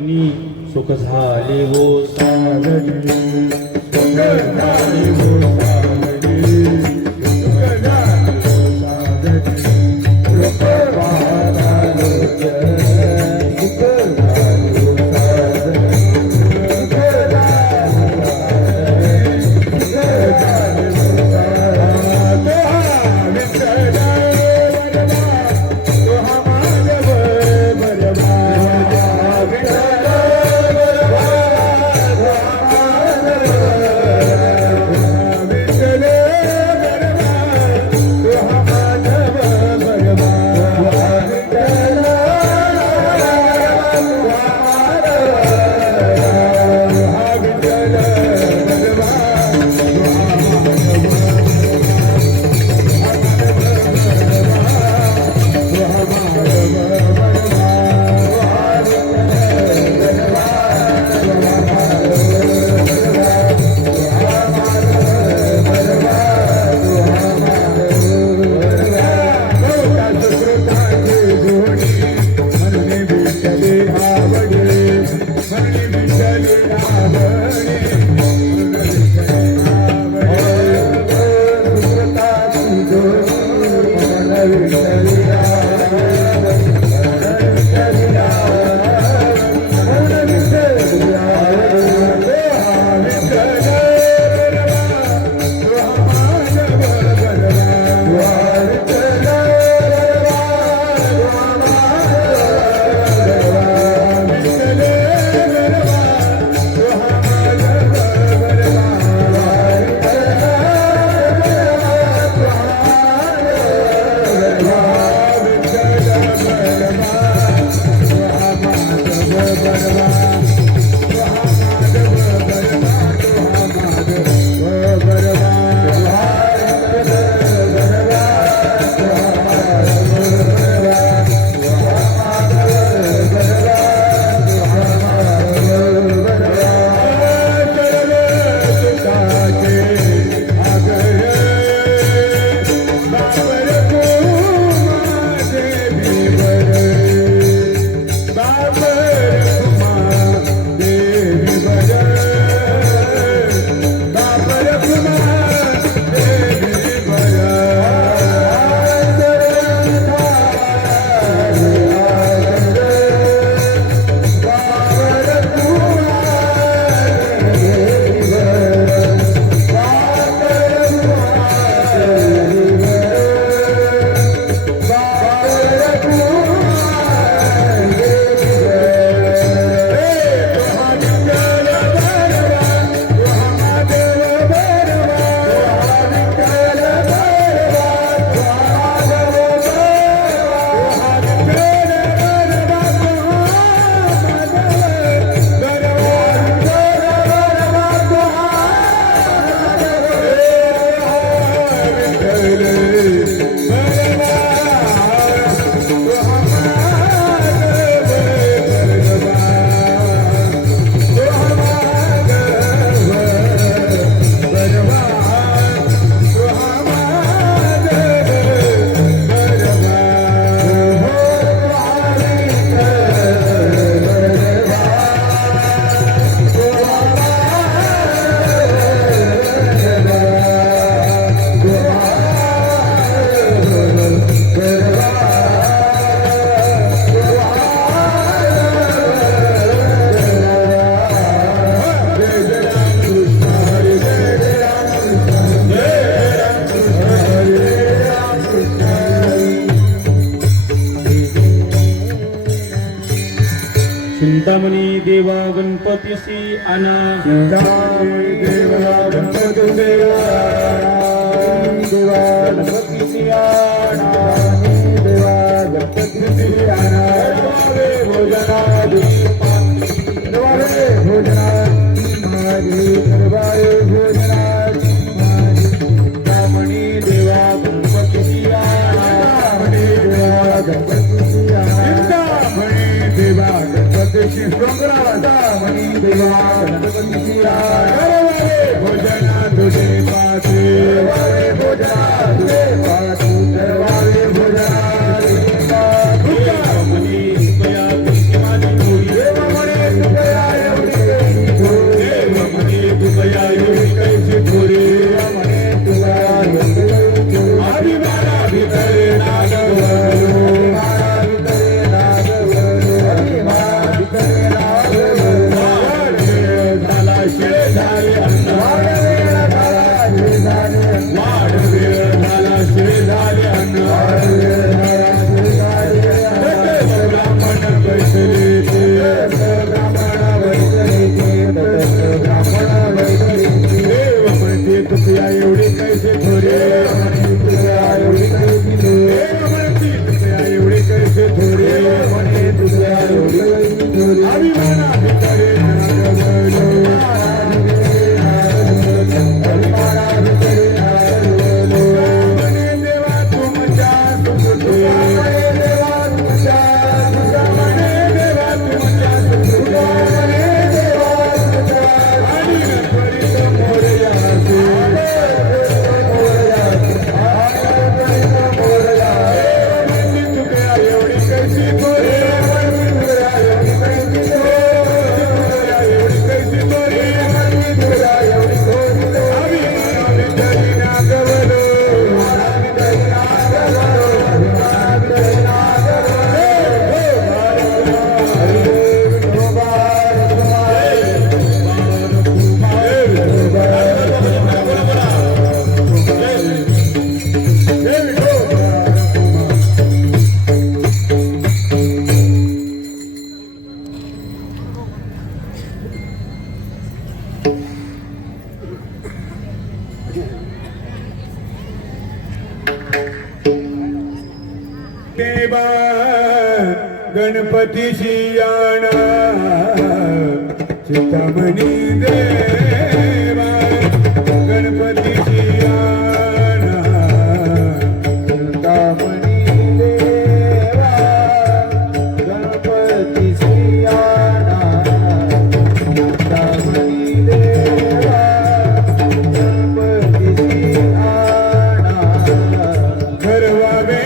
मनी सुख झाले हो सागरी, सुख झाले हो सागरी, सुख झाले हो सागरी, लोक वाहतालो जय, सुख झाले हो सागरी, सुख झाले हो सागरी, सुख झाले हो सागरी. विठ्ठल चिंतामणी देवा गणपतीसी आणा, चिंतामणी देवा गणपती देवा, देवा गणपतीसी आणा, देवा गणपतीसी आणा. भोजनादी दरबारे भोजनादी माझी दरबारे भोजनादी माझी. चिंतामणी देवा गणपतीसी आणा, देवा गणपतीसी आणा. चिंतामणी देवा गणपतीसी डोंगरामणी देवा गणपतीसी भोजना तुझे पासे, भोजना तुझे पासे, दरबारे भोजना मनी कृपया माझी देवा गणपतीशी आणा चिंतामणी देवा गणपतीशी आणा चिंतामणी देवा गणपतीशी आणा चिंतामणी देवा गणपतीशी आणा ठरवावे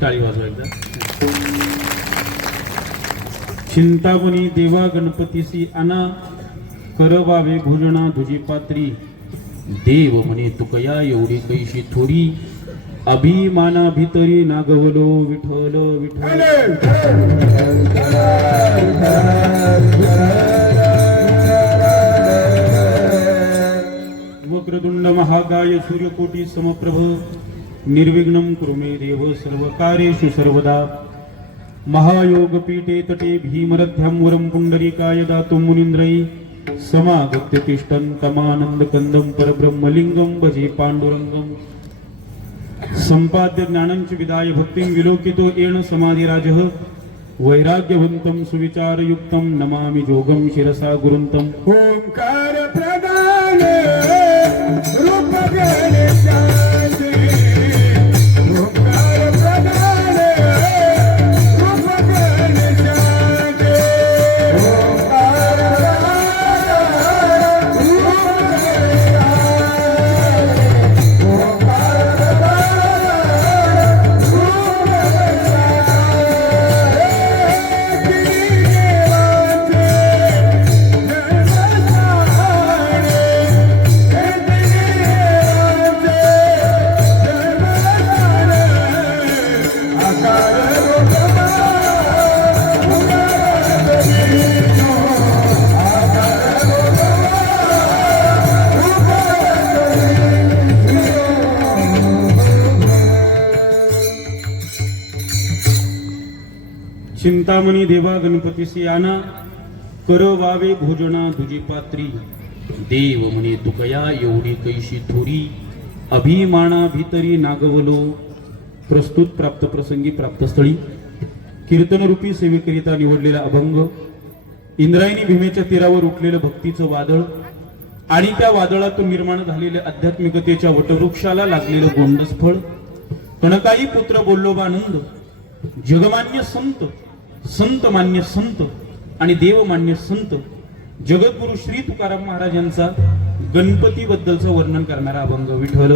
टाळी वाजवा एकदा. चिंतामणी देवा गणपतीसी आना करवावे भोजना तुझी पात्री देव म्हणे तुकया एवढी कैशी थोडी अभिमाना भीतरी नागवलो विठ्ठल विठ्ठल. वक्रतुंड महाकाय सूर्यकोटी समप्रभ निर्विघ्नं कुरु मे देव सर्वकार्येषु सर्वदा. महायोगपीठे तटे भीमरथ्यां वरं पुंडरीकाय दातुं मुनीन्द्रै समागत्य तिष्ठन् तमानन्दकन्दं परब्रह्मलिङ्गं भजे पाण्डुरङ्गम्. सम्पाद्य ज्ञानञ्च विदाय भक्तिं विलोकितो येन समाधिराजः वैराग्यवन्तं सुविचारयुक्तं नमामि जोगं शिरसा गुरुन्तं. ओंकार प्रदान रूप गणेशाचे ओंकार प्रदान रूप गणेशाचे ओंकार प्रदान रूप गणेशाचे ओंकार प्रदान रूप चिंतामणी देवा गणपतीसी आना करवावे भोजना तुझी पात्री देव म्हणे तुकया एवढी कैशी थोडी अभिमाना भीतरी नागवलो. प्रस्तुत प्राप्त प्रसंगी प्राप्तस्थळी कीर्तनरूपी सेवेकरिता निवडलेला अभंग इंद्रायणी भीमेच्या तीरावर उठलेलं भक्तीचं वादळ आणि त्या वादळातून निर्माण झालेल्या आध्यात्मिकतेच्या वटवृक्षाला लागलेलं गोंडस फळ. कणकाई पुत्र बोल्लोबानंद जगमान्य संत संत मान्य संत आणि देवमान्य संत जगद्गुरु श्री तुकाराम महाराजांचा गणपती बद्दलचं वर्णन करणारा अभंग विठ्ठल.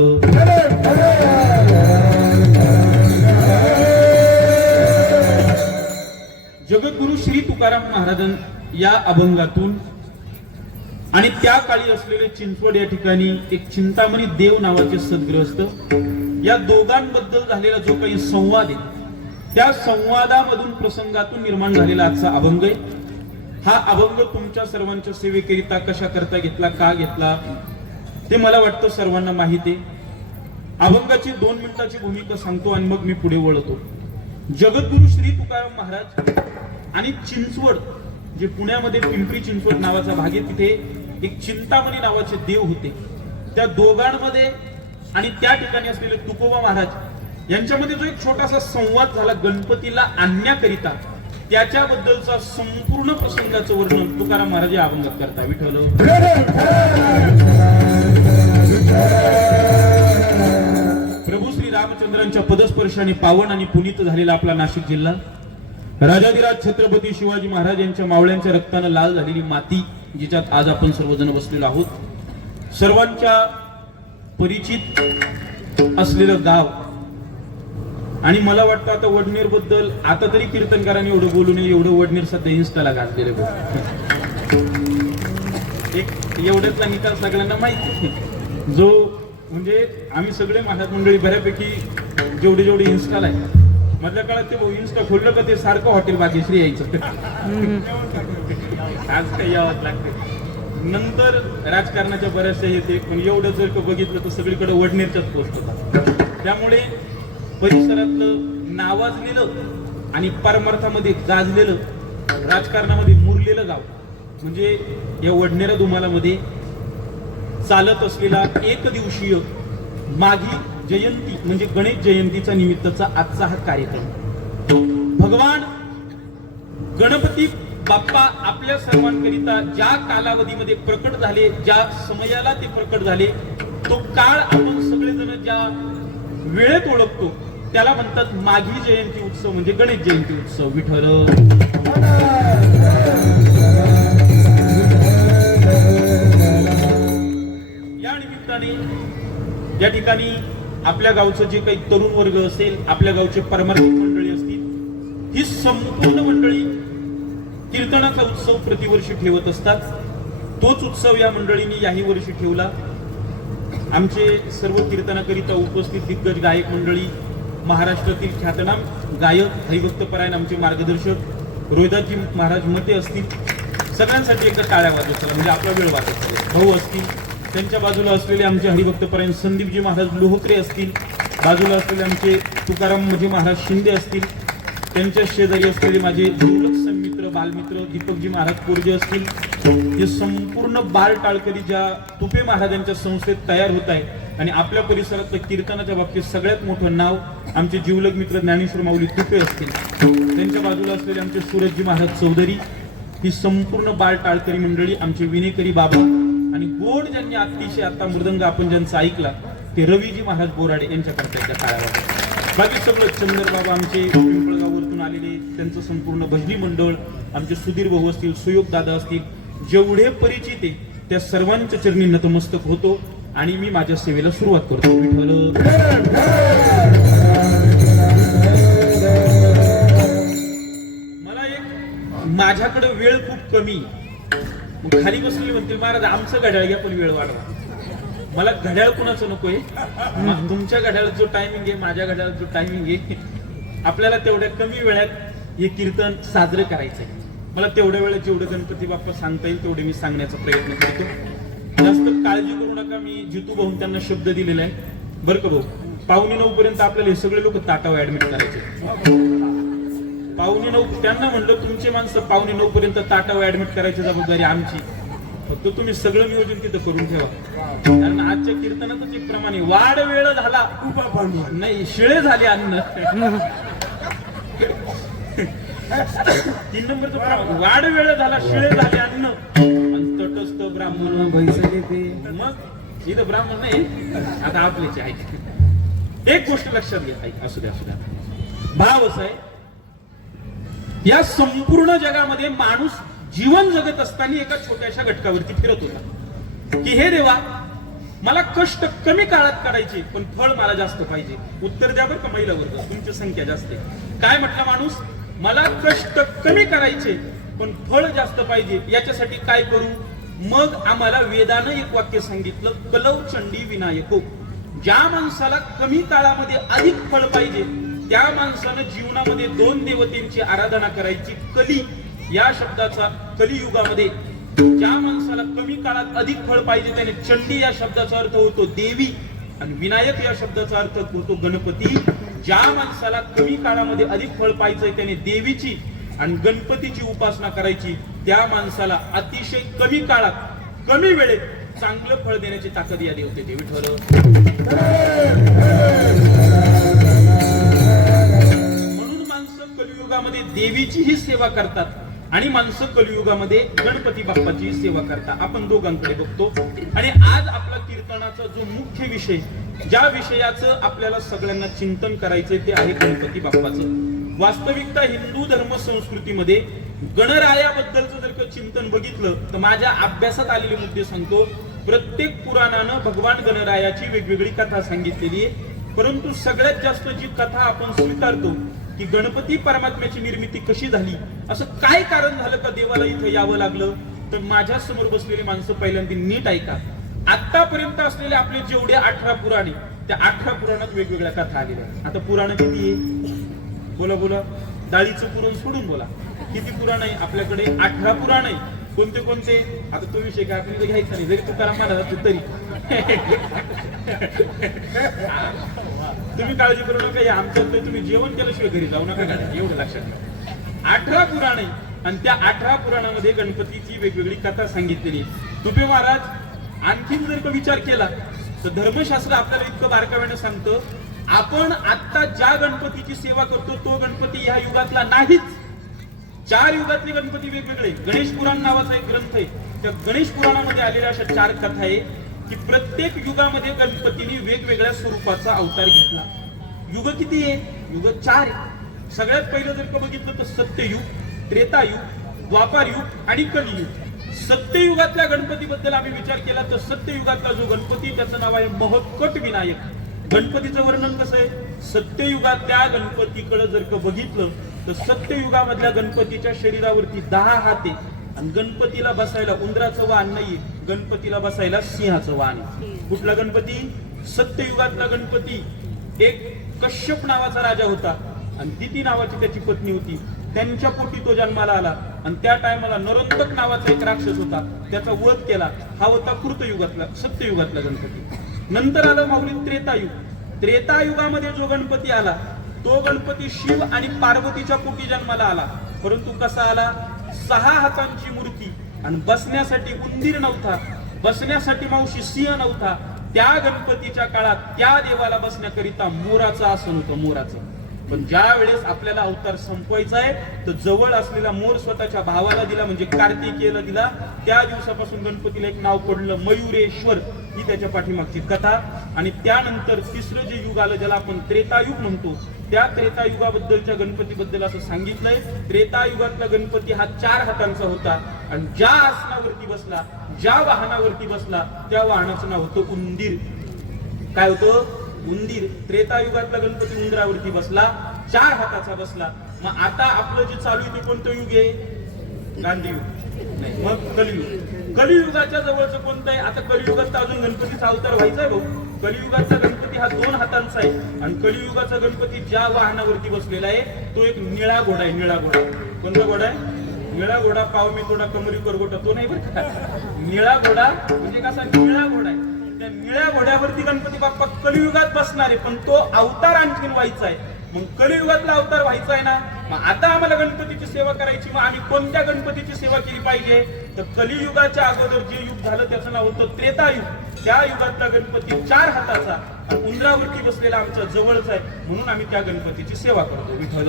जगद्गुरु श्री तुकाराम महाराजां या अभंगातून आणि त्या काळी असलेले चिंचवड या ठिकाणी एक चिंतामणी देव नावाचे सद्ग्रस्त या दोघांबद्दल झालेला जो काही संवाद आहे त्या संवादामधून प्रसंगातून निर्माण झालेला आजचा अभंग आहे. हा अभंग तुमच्या सर्वांच्या सेवेकरिता कशा करता घेतला का घेतला ते मला वाटतं सर्वांना माहिती आहे. अभंगाची 2 मिनिटाची भूमिका सांगतो आणि मग मी पुढे वळतो. जगद्गुरु श्री तुकाराम महाराज आणि चिंचवड जे पुण्यामध्ये पिंपरी चिंचवड नावाचा भाग आहे तिथे एक चिंतामणी नावाचे देव होते. त्या दोघांमध्ये आणि त्या ठिकाणी असलेले तुकोबा महाराज यांच्यामध्ये जो एक छोटासा संवाद झाला गणपतीला आणण्याकरिता त्याच्याबद्दलचा संपूर्ण प्रसंगाचं वर्णन तुकाराम महाराज या अभंगात करता विठ्ठल. प्रभू श्री रामचंद्रांच्या पदस्पर्शाने पावन आणि पुनीत झालेला आपला नाशिक जिल्हा राजाधिराज छत्रपती शिवाजी महाराज यांच्या मावळ्यांच्या रक्तानं लाल झालेली माती जिच्यात आज आपण सर्वजण बसलेलो आहोत. सर्वांच्या परिचित असलेलं गाव आणि मला वाटतं आता वडनेर बद्दल आता तरी कीर्तनकारांनी एवढं बोलू नये एवढं वडनेर सध्या इन्स्टाला गाजलेलं एक एवढ्यातला निकाल सगळ्यांना माहिती जो म्हणजे आम्ही सगळे महाराज मंडळी बऱ्यापैकी जेवढे इन्स्टाला आहे मधल्या काळात ते इन्स्टा खोललं का ते सारखं हॉटेल भाग्यश्री यायचं आज काही यावंच लागते. नंतर राजकारणाच्या बऱ्याचशा येते पण एवढं जर का बघितलं तर सगळीकडे वडनेरच्याच पोस्ट होतात. त्यामुळे परिसरातलं नावाजलेलं आणि परमार्थामध्ये गाजलेलं राजकारणामध्ये मुरलेलं गाव म्हणजे या वडनेरा दुमालामध्ये चालत असलेला एक दिवसीय माघी जयंती म्हणजे गणेश जयंतीचा निमित्ताचा आजचा हा कार्यक्रम. भगवान गणपती बाप्पा आपल्या सर्वांकरिता ज्या कालावधीमध्ये प्रकट झाले ज्या समयाला ते प्रकट झाले तो काळ आपण सगळेजण ज्या वेळेत ओळखतो त्याला म्हणतात माघी जयंती उत्सव म्हणजे गणेश जयंती उत्सव विठ्ठल. या निमित्ताने या ठिकाणी आपल्या गावचं जे काही तरुण वर्ग असेल, आपल्या गावचे पारमार्थिक मंडळी असतील, ही संपूर्ण मंडळी कीर्तनाचा उत्सव प्रतिवर्षी ठेवत असतात. तोच उत्सव या मंडळींनी याही वर्षी ठेवला. आमचे सर्व कीर्तनाकरिता उपस्थित दिग्गज गायक मंडळी, महाराष्ट्रातील ख्यातनाम गायक, हरिभक्तपरायण आमचे मार्गदर्शक रोहिदासजी महाराज मते असतील, सगळ्यांसाठी एकदा टाळ्या वाजवत चला, म्हणजे आपला वेळ वाजत चला. भाऊ असतील, त्यांच्या बाजूला असलेले आमचे हरिभक्तपरायण संदीपजी महाराज लोहकरे असतील, बाजूला असलेले आमचे तुकारामजी महाराज शिंदे असतील, त्यांच्या शेजारी असलेले माझे जिवलग सन्मित्र बालमित्र दीपकजी महाराज कोरजे असतील. हे संपूर्ण बाल टाळकरी ज्या तुपे महाराजांच्या संस्थेत तयार होत आहे आणि आपल्या परिसरात कीर्तनाच्या बाबतीत सगळ्यात मोठं नाव आमचे जिवलग मित्र ज्ञानेश्वर माऊली तुपे असतील, त्यांच्या बाजूला असलेले आमचे सूरजजी महाराज चौधरी, ही संपूर्ण बाल टाळकरी मंडळी, आमचे विनेकरी बाबा आणि गोड ज्यांनी अतिशय आता मृदंग आपण ज्यांचा ऐकला ते रवीजी महाराज बोराडे यांच्याकरता एकदा टाळ्या वाजवा. बाकी सगळं चंदर बाबा आमचे पिंपळगाववरतून आलेले, त्यांचं संपूर्ण भजनी मंडळ, आमचे सुधीर भाऊ असतील, सुयोग दादा असतील, जेवढे परिचित आहे त्या सर्वांच्या चरणी नतमस्तक होतो आणि मी माझ्या सेवेला सुरुवात करतो. विठ्ठल मला एक माझ्याकडे वेळ खूप कमी, मग खाली बसलेली म्हणतील महाराज आमचं घड्याळ घ्या पण वेळ वाढवा. मला घड्याळ कुणाचं नकोय, तुमच्या घड्याळात जो टायमिंग आहे, माझ्या घड्याळात जो टायमिंग आहे, आपल्याला तेवढ्या कमी वेळात हे कीर्तन साजरं करायचंय. मला तेवढ्या वेळेत जेवढं गणपती बाप्पा सांगता येईल तेवढे मी सांगण्याचा प्रयत्न करतो. जास्त काळजी करू नका, मी जितू भाऊन त्यांना शब्द दिलेला आहे बरं का भाऊ. 8:45 पर्यंत आपल्याला हे सगळे लोक ताटावर ऍडमिट करायचे. 8:45 त्यांना म्हणलं तुमचे माणसं 8:45 पर्यंत ताटावर ऍडमिट करायची जबाबदारी आमची, फक्त तुम्ही सगळं नियोजन तिथं करून ठेवा. कारण आजच्या कीर्तनातच एक प्रमाणे वाढ वेळ झाला नाही, शिळे झाले अन्न. 3 नंबरचं प्रमाण, वाढ वेळ झाला शिळे झाले अन्न आणि तटस्थ ब्राह्मण. मग इथं ब्राह्मण नाही, आता आपल्याचे आहे. एक गोष्ट लक्षात घ्या, असू द्या भाव असा आहे, या संपूर्ण जगामध्ये माणूस जीवन जगत असताना एका छोट्याशा घटकावरती फिरत होता की हे देवा मला कष्ट कमी काळात करायचे पण फळ मला जास्त पाहिजे. उत्तर द्या बरं का महिला वर्ग, तुमची संख्या जास्त आहे. काय म्हटलं माणूस, मला कष्ट कमी करायचे पण फळ जास्त पाहिजे, याच्यासाठी काय करू. मग आम्हाला वेदानं एक वाक्य सांगितलं, कलौ चंडी विनायको. ज्या माणसाला कमी काळामध्ये अधिक फळ पाहिजे त्या माणसानं जीवनामध्ये 2 देवतेंची आराधना करायची. कली या शब्दाचा, कलियुगामध्ये ज्या माणसाला कमी काळात अधिक फळ पाहिजे त्याने चंडी या शब्दाचा अर्थ होतो देवी आणि विनायक या शब्दाचा अर्थ होतो गणपती. ज्या माणसाला कमी काळामध्ये अधिक फळ पाहिजे त्याने देवीची आणि गणपतीची उपासना करायची. त्या माणसाला अतिशय कमी काळात कमी वेळेत चांगलं फळ देण्याची ताकद या देवतेची. विठ्ठल म्हणून माणसं कलियुगामध्ये देवीचीही सेवा करतात आणि माणसं कलियुगामध्ये गणपती बाप्पाची सेवा करतात. आपण दोघांकडे बघतो आणि आज आपला कीर्तनाचा जो मुख्य विषय, ज्या विषयाचं आपल्याला सगळ्यांना चिंतन करायचंय ते आहे गणपती बाप्पाचं. वास्तविकता हिंदू धर्म संस्कृतीमध्ये गणरायाबद्दलचं जर का चिंतन बघितलं तर माझ्या अभ्यासात आलेले मुद्दे सांगतो. प्रत्येक पुराणानं भगवान गणरायाची वेगवेगळी कथा सांगितलेली आहे, परंतु सगळ्यात जास्त जी कथा आपण स्वीकारतो की गणपती परमात्म्याची निर्मिती कशी झाली, असं काय कारण झालं का देवाला इथं यावं लागलं, तर माझ्या समोर बसलेली माणसं पहिल्यांदा नीट ऐका. आतापर्यंत असलेले आपले जेवढे 18 पुराणे, त्या 18 पुराणात वेगवेगळ्या कथा आलेल्या आहेत. आता पुराण किती आहे बोला बोला, डाळीचं पुराण सोडून बोला, किती पुराण आहे आपल्याकडे? 18 पुराण आहे. कोणते कोणते? आता तो विषय काय आपल्याला घ्यायचा नाही, जरी तुकाराम महाराज तरी तुम्ही काळजी करू नका. आमच्यात तुम्ही जेवण केल्याशिवाय घरी जाऊ नका, एवढं लक्षात घ्या. 18 पुराण आहे आणि त्या 18 पुराणामध्ये गणपतीची वेगवेगळी कथा सांगितलेली. तुपे महाराज आणखीन जर का विचार केला तर धर्मशास्त्र आपल्याला इतकं बारकाव्यानं सांगतं, आपण आता ज्या गणपतीची सेवा करतो तो गणपती ह्या युगातला नाहीच. 4 युगातले गणपती वेगवेगळे. गणेश पुराण नावाचा एक ग्रंथ आहे, त्या गणेश पुराणामध्ये आलेल्या अशा 4 कथा आहे की प्रत्येक युगामध्ये गणपतीने वेगवेगळ्या स्वरूपाचा अवतार घेतला. युग किती आहे? युग 4 आहे. सगळ्यात पहिलं जर का बघितलं तर सत्ययुग, त्रेतायुग, द्वापारयुग आणि कलियुग. सत्ययुगातल्या गणपतीबद्दल आम्ही विचार केला तर सत्ययुगातला जो गणपती त्याचं नाव आहे महत्कट विनायक. गणपतीचं वर्णन कसं आहे? सत्ययुगातल्या गणपतीकडे जर का बघितलं तर सत्ययुगामधल्या गणपतीच्या शरीरावरती 10 हात आहे आणि गणपतीला बसायला उंदराचं वाहन नाहीये, गणपतीला बसायला सिंहाचं वाहन आहे. कुठला गणपती? सत्ययुगातला गणपती. एक कश्यप नावाचा राजा होता आणि दिती नावाची त्याची पत्नी होती. त्यांच्या पोटी तो जन्माला आला आणि त्या टायमाला नरंतक नावाचा एक राक्षस होता, त्याचा वध केला. हा होता कृतयुगातला सत्ययुगातला गणपती. नंतर आलं माऊली त्रेतायुग. त्रेतायुगामध्ये जो गणपती आला तो गणपती शिव आणि पार्वतीच्या पोटी जन्माला आला. परंतु कसा आला? 6 हातांची मूर्ती आणि बसण्यासाठी उंदीर नव्हता, बसण्यासाठी मावशी सिंह नव्हता. त्या गणपतीच्या काळात त्या देवाला बसण्याकरिता मोराचं आसन होतं, मोराचं. पण ज्या वेळेस आपल्याला अवतार संपवायचा आहे तर जवळ असलेला मोर स्वतःच्या भावाला दिला, म्हणजे कार्तिकेयला दिला. त्या दिवसापासून गणपतीला एक नाव पडलं मयुरेश्वर, ही त्याच्या पाठीमागची कथा. आणि त्यानंतर तिसरं जे युग आलं ज्याला आपण त्रेतायुग म्हणतो, त्या त्रेतायुगाबद्दलच्या गणपतीबद्दल असं सांगितलंय, त्रेतायुगातला गणपती हा 4 हातांचा होता आणि ज्या आसनावरती बसला, ज्या वाहनावरती बसला, त्या वाहनाचं नाव होतं उंदीर. काय होतं? उंदीर. त्रेतायुगातला गणपती उंदरावरती बसला, 4 हाताचा बसला. मग आता आपलं जे चालू आहे ते कोणतं युग आहे? गांधीयुग नाही, मग कलियुग. कलियुगाच्या जवळचं कोणतं आहे? आता कलियुगात तर अजून गणपतीचा अवतार व्हायचा आहे भाऊ. कलियुगाचा गणपती हा 2 हातांचा आहे आणि कलियुगाचा गणपती ज्या वाहनावरती बसलेला आहे तो एक निळा घोडा आहे. निळा घोडा. कोणता घोडा आहे? निळा घोडा. पाव मी थोडा कमरी करगोटा तो नाही बरं का. निळा घोडा म्हणजे कसा? निळा घोडा आहे. त्या निळ्या घोड्यावरती गणपती बाप्पा कलियुगात बसणार आहे, पण तो अवतार आणखीन व्हायचा आहे. मग कलियुगातला अवतार व्हायचा आहे ना, मग आता आम्हाला गणपतीची सेवा करायची. मग आम्ही कोणत्या गणपतीची सेवा केली पाहिजे? तर कलियुगाच्या अगोदर जे युग झालं त्याचं नाव होतं त्रेतायुग. त्या युगातला गणपती 4 हाताचा आणि उंदरावरती बसलेला आमच्या जवळचा आहे, म्हणून आम्ही त्या गणपतीची सेवा करतो. विठ्ठल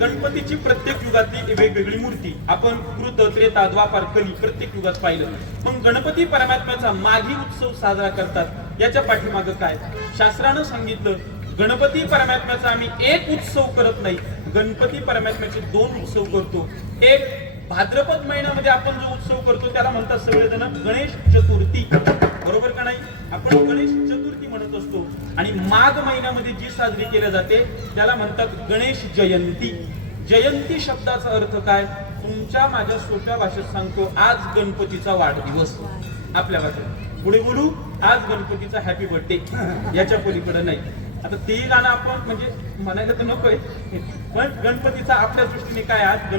गणपतीची प्रत्येक युगातली वेगवेगळी मूर्ती आपण कृत, त्रेता, द्वापार, कली प्रत्येक युगात पाहिलं. पण गणपती परमात्म्याचा माघी उत्सव साजरा करतात, याच्या पाठीमागं काय? शास्त्रानं सांगितलं, गणपती परमात्म्याचा आम्ही एक उत्सव करत नाही, गणपती परमात्म्याचे 2 उत्सव करतो. एक भाद्रपद महिन्यामध्ये आपण जो उत्सव करतो त्याला म्हणतात सगळेजण गणेश चतुर्थी, बरोबर का नाही? आपण गणेश चतुर्थी म्हणत असतो. आणि माघ महिन्यामध्ये जी साजरी केली जाते त्याला म्हणतात गणेश जयंती. जयंती शब्दाचा अर्थ काय? तुमच्या माझ्या सोप्या भाषेत सांगतो, आज गणपतीचा वाढदिवस. आपल्या भाषेत पुढे बोलू, आज गणपतीचा हॅपी बर्थडे, याच्या पलीकडे नाही. आता ते गाणं आपण म्हणजे म्हणायला तर नकोय, पण गणपतीचा आपल्या दृष्टीने काय? आज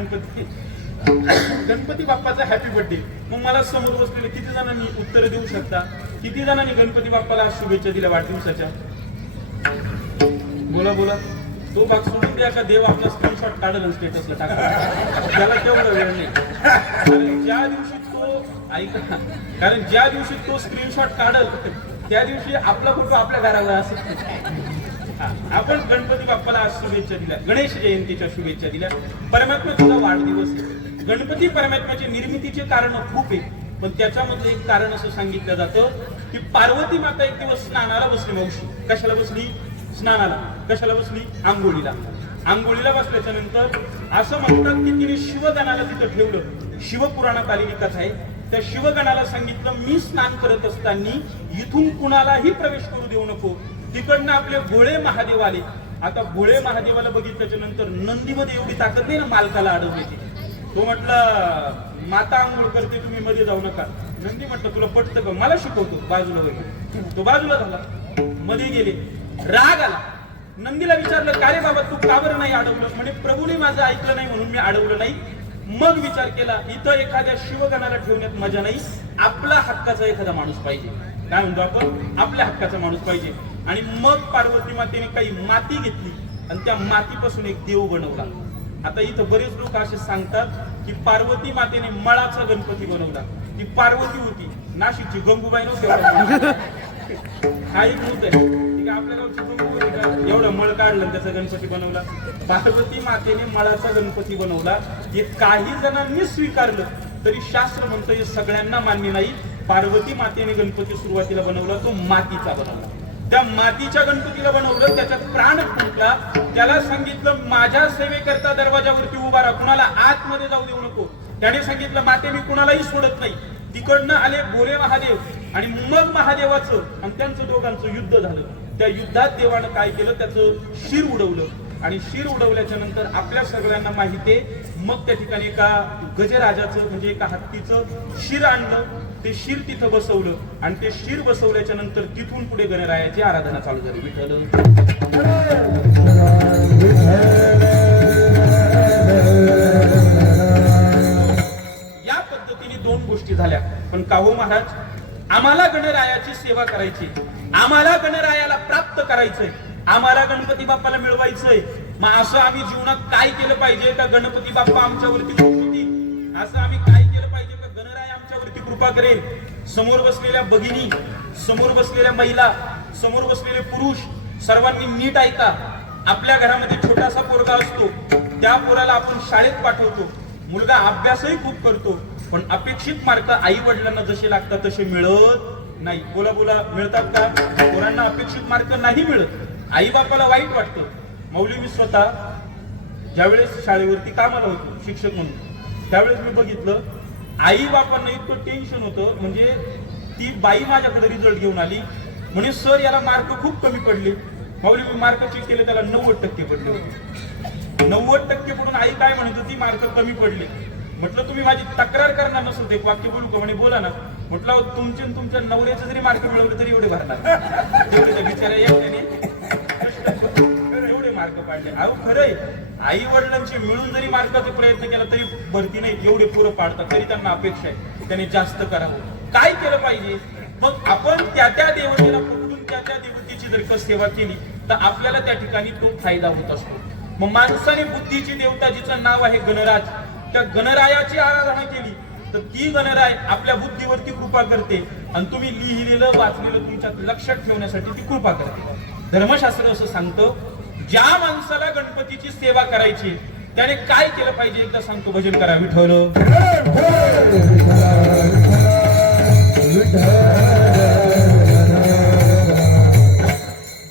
गणपती बाप्पाचा हॅपी बर्थडे. मग मला समोर बसलेले किती जणांनी उत्तर देऊ शकता? किती जणांनी गणपती बाप्पाला शुभेच्छा दिल्या वाढदिवसाच्या? बोला बोला. तो भाग सोडून द्या का देव आपला स्क्रीनशॉट काढलं स्टेटसला टाका, त्याला तेवढा वेळ नाही. कारण ज्या दिवशी तो ऐका, कारण ज्या दिवशी तो स्क्रीनशॉट काढल त्या दिवशी आपला फोटो आपल्या घरावर असेल. आपण गणपती बाप्पाला आज शुभेच्छा दिल्या, गणेश जयंतीच्या शुभेच्छा दिल्या. परमात्म्याचा वाढदिवस आहे. गणपती परमात्म्याच्या निर्मितीचे कारण खूप आहे, पण त्याच्यामध्ये एक कारण असं सांगितलं जातं की पार्वती माता एक दिवस स्नानाला बसली. मावशी कशाला बसली? स्नानाला. कशाला बसली? आंघोळीला. आंघोळीला बसल्याच्या नंतर असं म्हणतात की तिने शिवगणाला तिथं ठेवलं. शिवपुराणात आलेली कथा आहे. त्या शिवगणाला सांगितलं, मी स्नान करत असताना इथून कुणालाही प्रवेश करू देऊ नको. तिकडनं आपले भोळे महादेव आले. आता भोळे महादेवाला बघितल्याच्या नंतर नंदीमध्ये एवढी ताकद नाही ना मालकाला अडवण्याची. तो म्हटलं, माता आंघोळ करते, तुम्ही मध्ये जाऊ नका. नंदी म्हटलं, तुला पटतं का? मला शिकवतो. बाजूला वगैरे. तो बाजूला झाला, मध्ये गेले. राग आला. नंदीला विचारलं, का रे बाबा तू का बरं नाही अडवलं? म्हणे, प्रभूने माझं ऐकलं नाही म्हणून मी अडवलं नाही. मग विचार केला, इथं एखाद्या शिवगणाला ठेवण्यात मजा नाही, आपला हक्काचा एखादा माणूस पाहिजे. काय म्हणतो आपण? आपल्या हक्काचा माणूस पाहिजे. आणि मग पार्वती मातेने काही माती घेतली आणि त्या मातीपासून एक देव बनवला. आता इथं बरेच लोक असे सांगतात की पार्वती मातेने मळाचा गणपती बनवला. ती पार्वती होती, नाशिकची गंगूबाई नव्हती. काही नव्हतं ठीक आहे, आपल्या गावची गंगूबाई एवढं मळ काढलं त्याचा गणपती बनवला. पार्वती मातेने मळाचा गणपती बनवला. हे काही जणांनी स्वीकारलं तरी शास्त्र म्हणतं हे सगळ्यांना मान्य नाही. पार्वती मातेने गणपती सुरुवातीला बनवला तो मातीचा बनवला. त्या मातीच्या गणपतीला बनवलं, त्याच्यात प्राण फुंकला. त्याला सांगितलं, माझ्या सेवेकरता दरवाजावरती उभा राहा, कुणाला आतमध्ये जाऊ देऊ नको. त्याने सांगितलं माते मी कुणालाही सोडत नाही. तिकडनं आले गोरे महादेव आणि मग महादेवाचं आणि त्यांचं दोघांचं युद्ध झालं. त्या युद्धात देवानं काय केलं, त्याचं शिर उडवलं आणि शिर उडवल्याच्या नंतर आपल्या सगळ्यांना माहिती आहे, मग त्या ठिकाणी एका गजराजाचं म्हणजे एका हत्तीचं शिर आणलं, ते शिर तिथं बसवलं आणि ते शिर बसवल्याच्या नंतर तिथून पुढे गणरायाची आराधना चालू झाली. या पद्धतीने दोन गोष्टी झाल्या. पण काहो महाराज, आम्हाला गणरायाची सेवा करायची, आम्हाला गणरायाला प्राप्त करायचंय, आम्हाला गणपती बाप्पाला मिळवायचंय. मग असं आम्ही जीवनात काय केलं पाहिजे का गणपती बाप्पा आमच्यावरती खुश होतील? असं आम्ही काय केलं पाहिजे का गणराय आमच्यावरती कृपा करेल? समोर बसलेल्या भगिनी, समोर बसलेल्या महिला, समोर बसलेले पुरुष, सर्वांनी नीट ऐका. आपल्या घरामध्ये छोटासा पोरगा असतो, त्या पोराला आपण शाळेत पाठवतो, मुलगा अभ्यासही खूप करतो, पण अपेक्षित मार्क आई वडिलांना जसे लागतात तसे मिळत नाही. बोला बोला, मिळतात का? पोरांना अपेक्षित मार्क नाही मिळत. आई बापाला वाईट वाटतं. मौली मी स्वतः ज्यावेळेस शाळेवरती कामाला होतो शिक्षक म्हणून, त्यावेळेस मी बघितलं आई बापांना इतकं टेन्शन होतं. म्हणजे ती बाई माझ्याकडे रिझल्ट घेऊन आली, म्हणजे सर याला मार्क खूप कमी पडले. मौली मी मार्क चेक केले, त्याला 90% पडले होते. 90% पडून आई काय म्हणत होती, मार्क कमी पडले. म्हटलं तुम्ही माझी तक्रार करणार नसत, एक वाक्य बोलू का? म्हणे बोला ना. म्हटलं तुमचे तुमच्या नवऱ्याचे जरी मार्क मिळवले तरी एवढे भरणार, तेवढे त्या बिचाऱ्या एकट्याने एवढे मार्क पाडले. अहो खरंय, आई वडिलांचे मिळून जरी मार्काचा प्रयत्न केला तरी भरती नाही, एवढे पुरं पाडतात. तरी त्यांना अपेक्षा आहे त्याने जास्त करावं. काय केलं पाहिजे? मग आपण त्या देवतेला पकडून त्या देवतेची जर का सेवा केली तर आपल्याला त्या ठिकाणी तो फायदा होत असतो. मग माणसाने बुद्धीची देवता, जिचं नाव आहे गणराज, त्या गणरायाची आराधना केली तर ती गणराय आपल्या बुद्धीवरती कृपा करते आणि तुम्ही लिहिलेलं वाचलेलं तुमच्यात लक्षात ठेवण्यासाठी ती कृपा करते. धर्मशास्त्र असं सांगतं, ज्या माणसाला गणपतीची सेवा करायची त्याने काय केलं पाहिजे एकदा सांगतो. भजन करा विठ्ठल.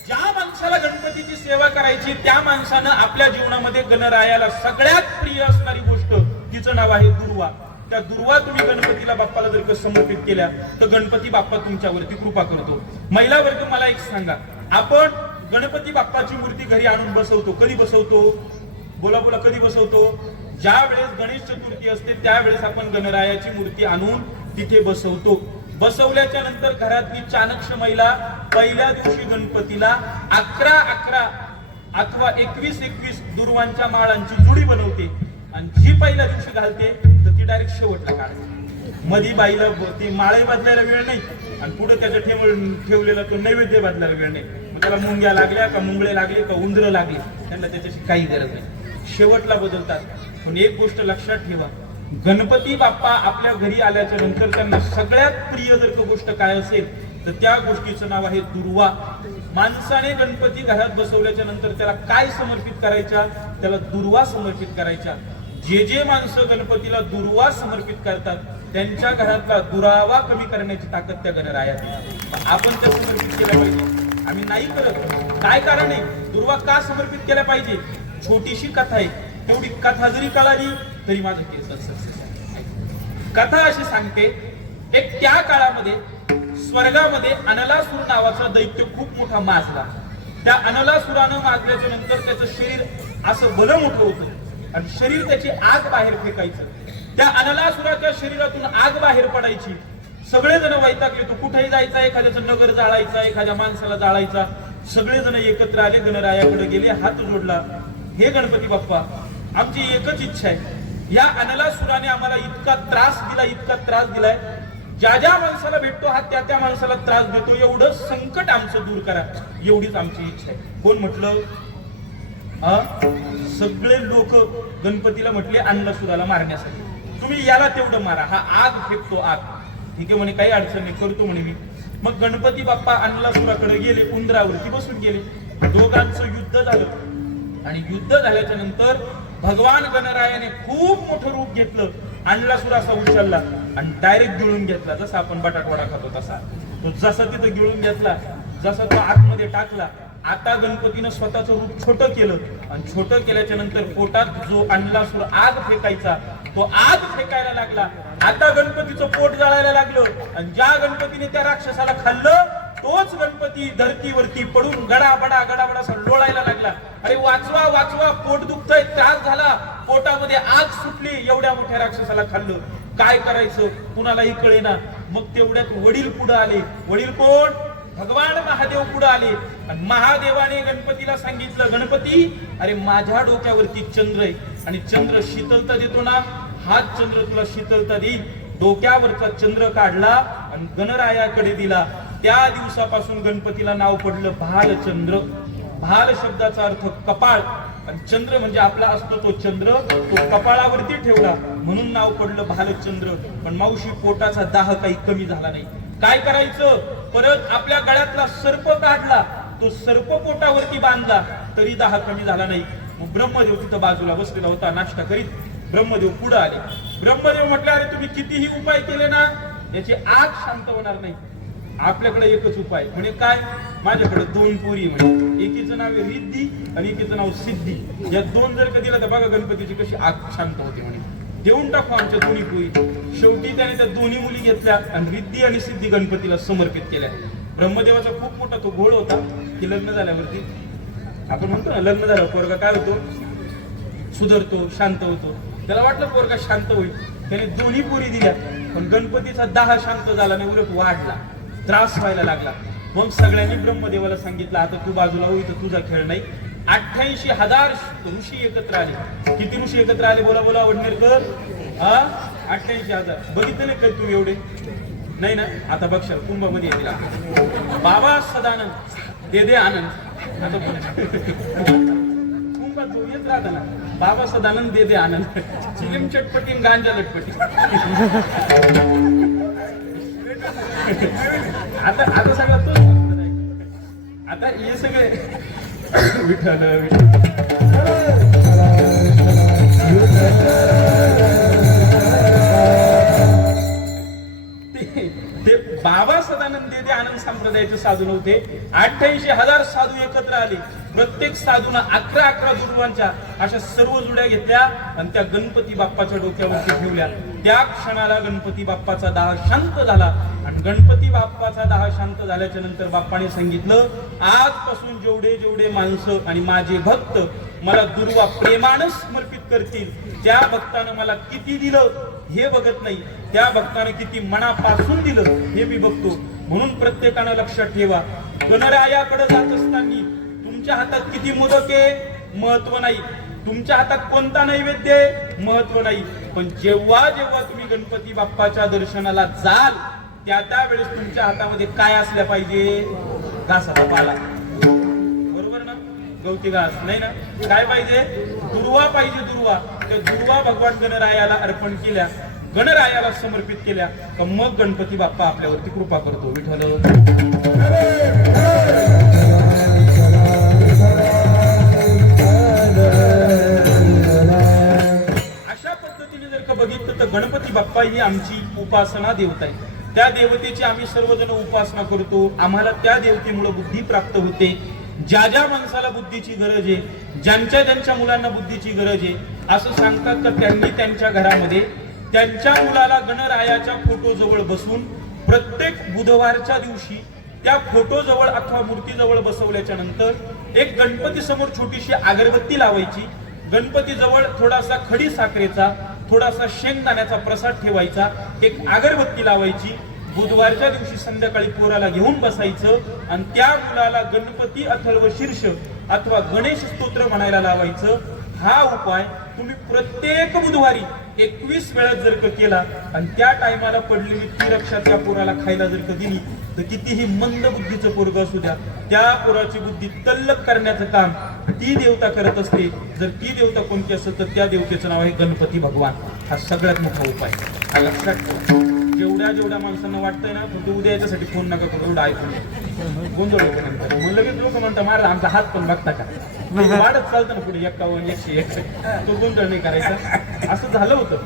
ज्या माणसाला गणपतीची सेवा करायची त्या माणसानं आपल्या जीवनामध्ये गणरायाला सगळ्यात प्रिय असणारी गोष्ट, तिचं नाव आहे दुर्वा. त्या दुर्वा तुम्ही गणपतीला बाप्पाला जर का समर्पित केल्या तर गणपती बाप्पा तुमच्यावरती कृपा करतो. महिला वर्ग मला एक सांगा, आपण गणपती बाप्पाची मूर्ती घरी आणून बसवतो. कधी बसवतो? बोला बोला, कधी बसवतो? ज्या वेळेस गणेश चतुर्थी असते त्यावेळेस आपण गणरायाची मूर्ती आणून तिथे बसवतो. बसवल्याच्या नंतर घरातली चाणक्ष महिला पहिल्या दिवशी गणपतीला 11 अथवा 21 दुर्वांच्या माळांची जुडी बनवते आणि जी पहिल्या दिवशी घालते तर ती डायरेक्ट शेवटला काढते. मधी बाईला ती माळे बदलायला वेळ नाही आणि पुढे त्याच्या ठेवलेला तो नैवेद्य बदलायला वेळ नाही. मग त्याला मुंग्या लागल्या का मुंगळे लागले का उंदरं लागले, त्यांना त्याच्याशी काही गरज नाही, शेवटला बदलतात. पण एक गोष्ट लक्षात ठेवा, गणपती बाप्पा आपल्या घरी आल्याच्या नंतर त्यांना सगळ्यात प्रिय जर का गोष्ट काय असेल तर त्या गोष्टीचं नाव आहे दुर्वा. माणसाने गणपती घरात बसवल्याच्या नंतर त्याला काय समर्पित करायच्या? त्याला दुर्वा समर्पित करायच्या. जे माणसं गणपतीला दुर्वा समर्पित करतात त्यांच्या घरातला दुरावा कमी करण्याची ताकद त्या गणरायात आहे. आपण त्या समर्पित केल्या पाहिजे. आम्ही नाही करत. काय कारण आहे? दुर्वा का समर्पित केल्या पाहिजे? छोटीशी कथा आहे, तेवढी कथा जरी कळाली तरी माझं केस सक्सेस आहे. कथा अशी सांगते, एक त्या काळामध्ये स्वर्गामध्ये अनलासूर नावाचा दैत्य खूप मोठा माजला. त्या अनलासुरानं माजल्याच्या नंतर त्याचं शरीर असं भलं मोठं होतं आणि शरीर त्याची आग बाहेर फेकायचं. त्या अनलासुराच्या शरीरातून आग बाहेर पडायची. सगळेजण वैतागले. तो कुठेही जायचा, एखाद्याचं नगर जाळायचा, एखाद्या माणसाला जाळायचा. सगळेजण एकत्र आले, गणरायाकडे गेले, हात जोडला. हे गणपती बाप्पा, आमची एकच इच्छा आहे, या अनलासुराने आम्हाला इतका त्रास दिलाय, ज्या माणसाला भेटतो हा त्या माणसाला त्रास देतो, एवढं संकट आमचं दूर करा, एवढीच आमची इच्छा आहे. कोण म्हटलं? सगळे लोक गणपतीला म्हटले अनलासुराला मारण्यासाठी. तुम्ही याला तेवढं मारा, हा आग फेकतो आग. ठीक आहे म्हणे, काही अडचण नाही, करतो म्हणे मी. मग गणपती बाप्पा अनलासुराकडे गेले, उंदरावरती बसून गेले. दोघांचं युद्ध झालं आणि युद्ध झाल्याच्या नंतर भगवान गणरायाने खूप मोठं रूप घेतलं. अनलासुर असा उचलला आणि डायरेक्ट गिळून घेतला. जसा आपण बटाटवडा खातो तसा तो जसा तिथं गिळून घेतला, जसा तो आतमध्ये टाकला. आता गणपतीनं स्वतःचं रूप छोटं केलं आणि छोटं केल्याच्या नंतर पोटात जो अनलासुर आग फेकायचा तो आग फेकायला लागला. आता गणपतीचं पोट जळायला लागलं आणि ज्या गणपतीने त्या राक्षसाला खाल्लं तोच गणपती धरतीवरती पडून गडाबडा असं लोळायला लागला. अरे वाचवा वाचवा, पोट दुखतंय, त्रास झाला, पोटामध्ये आग सुटली, एवढ्या मोठ्या राक्षसाला खाल्लं, काय करायचं कुणालाही कळेना. मग तेवढ्यात वडील पुढे आले. वडील कोण? भगवान महादेव पुढे आले आणि महादेवाने गणपतीला सांगितलं, गणपती अरे माझ्या डोक्यावरती चंद्र आहे आणि चंद्र शीतलता देतो ना, हाच चंद्र तुला शीतलता देईल. डोक्यावरचा चंद्र काढला आणि गणरायाकडे दिला. त्या दिवसापासून गणपतीला नाव पडलं भालचंद्र. भाल शब्दाचा अर्थ कपाळ आणि चंद्र म्हणजे आपला असतो तो चंद्र, तो कपाळावरती ठेवला म्हणून नाव पडलं भालचंद्र. पण मावशी पोटाचा दाह काही कमी झाला नाही. काय करायचं? परत आपल्या गळ्यातला सर्प काढला, तो सर्प पोटावरती बांधला तरी दाह कमी झाला नाही. मग ब्रह्मदेव तिथं बाजूला बसलेला होता नाश्ता करीत. ब्रह्मदेव पुढे आले. ब्रह्मदेव म्हटले, अरे तुम्ही कितीही उपाय केले ना याची आग शांत होणार नाही. आपल्याकडे एकच उपाय. म्हणे काय? माझ्याकडे 2 पोरी म्हणे, एकीचं नाव आहे रिद्धी आणि एकीचं नाव सिद्धी. या 2 जर का दिला तर बघा गणपतीची कशी आग शांत होते. म्हणे देऊन टाकू आमच्या दोन्ही पोरी. शेवटी त्याने त्या दोन्ही मुली घेतल्या आणि रिद्धी आणि सिद्धी गणपतीला समर्पित केल्या. ब्रह्मदेवाचा खूप मोठा तो घोळ होता की लग्न झाल्यावरती आपण म्हणतो ना, लग्न झालं पोरगा काय होतो? सुधरतो, शांत होतो. त्याला वाटलं पोरगा शांत होईल, त्याने दोन्ही पोरी दिल्या, पण गणपतीचा दाह शांत झाला नाही, उलट वाढला, त्रास व्हायला लागला. मग सगळ्यांनी ब्रह्मदेवाला सांगितलं, आता तू बाजूला होई तर तुझा खेळ नाही. 88,000 ऋषी एकत्र आले. किती ऋषी एकत्र आले? बोला बोला वडनेरकर. 88,000. बघितलं नाही का तू एवढे? नाही ना? आता बघशाल कुंभामध्ये येतील. बाबा सदानंद दे आनंद. आता कुंभात जो येत राहता ना, बाबा सदानंद दे आनंद. चिलिम चटपटी गांजा लटपटी. आता सगळं तोच. आता हे सगळे विठ्ठल ते बाबा सदानंद दे आनंद संप्रदायाचे साधू नव्हते. 88,000 साधू एकत्र आले. प्रत्येक साधूला 11 दुर्वांच्या अशा सर्व जुड्या घेतल्या आणि त्या गणपती बाप्पाच्या डोक्यावरती ठेवल्या. त्या क्षणाला गणपती बाप्पाचा दाह शांत झाला आणि गणपती बाप्पाचा दाह शांत झाल्याच्या नंतर बाप्पाने सांगितलं, आजपासून जेवढे जेवढे माणसं आणि माझे भक्त मला दुर्वा प्रेमानं समर्पित करतील, त्या भक्तानं मला किती दिलं हे बघत नाही, त्या भक्तानं किती मनापासून दिलं हे मी बघतो. म्हणून प्रत्येकानं लक्षात ठेवा, गणरायाकडे जात असताना तुमच्या हातात किती मोदक आहे महत्व नाही, तुमच्या हातात कोणता नैवेद्य आहे महत्व नाही, पण जेव्हा जेव्हा तुम्ही गणपती बाप्पाच्या दर्शनाला जाल त्या वेळेस तुमच्या हातामध्ये काय असल्या पाहिजे? घासाचा पाला. बरोबर ना? गवती घास नाही ना? काय पाहिजे? दुर्वा पाहिजे. दुर्वा. त्या दुर्वा भगवान गणरायाला अर्पण केल्या, गणरायाला समर्पित केल्या तर मग गणपती बाप्पा आपल्यावरती कृपा करतो. विठ्ठल बघितलं तर गणपती बाप्पा ही आमची उपासना देवता आहे. त्या देवतेची आम्ही सर्वजण उपासना करतो. आम्हाला त्या देवतेमुळे बुद्धी प्राप्त होते. ज्या ज्या माणसाला बुद्धीची गरज आहे, ज्यांच्या ज्यांच्या मुलांना बुद्धीची गरज आहे, असं सांगतात तर त्यांनी त्यांच्या घरामध्ये त्यांच्या मुलाला गणरायाच्या फोटो जवळ बसून प्रत्येक बुधवारच्या दिवशी त्या फोटो जवळ अथवा मूर्ती जवळ बसवल्याच्या नंतर एक गणपती समोर छोटीशी अगरबत्ती लावायची. गणपती जवळ थोडासा खडी साखरेचा, थोडासा शेंगदाण्याचा प्रसाद ठेवायचा, एक अगरबत्ती लावायची. बुधवारच्या दिवशी संध्याकाळी पोराला घेऊन बसायचं आणि त्या मुलाला गणपती अथर्व शीर्ष अथवा गणेश स्तोत्र म्हणायला लावायचं. हा उपाय तुम्ही प्रत्येक बुधवारी 21 वेळा जर का केला आणि त्या टायमाला पडलेली ती रक्षा त्या पोराला खायला जर का दिली तर कितीही मंद बुद्धीचं पोरग असू द्या, त्या पोराची बुद्धी तल्लक करण्याचं काम ती देवता करत असते. जर ती देवता कोणती असेल तर त्या देवतेचं नाव आहे गणपती भगवान. हा सगळ्यात मोठा उपाय. हा लक्षात ठेवा. जेवढ्या माणसांना वाटतंय ना फक्त उद्या याच्यासाठी फोन नका करू, एवढं ऐकून गोंधळ होतो नंतर. मग लगेच लोक म्हणतात महाराज आमचा हात पण बघता का, वाढत चालतं ना पुढे 51, 101. तो गोंधळ नाही करायचा. असं झालं होतं.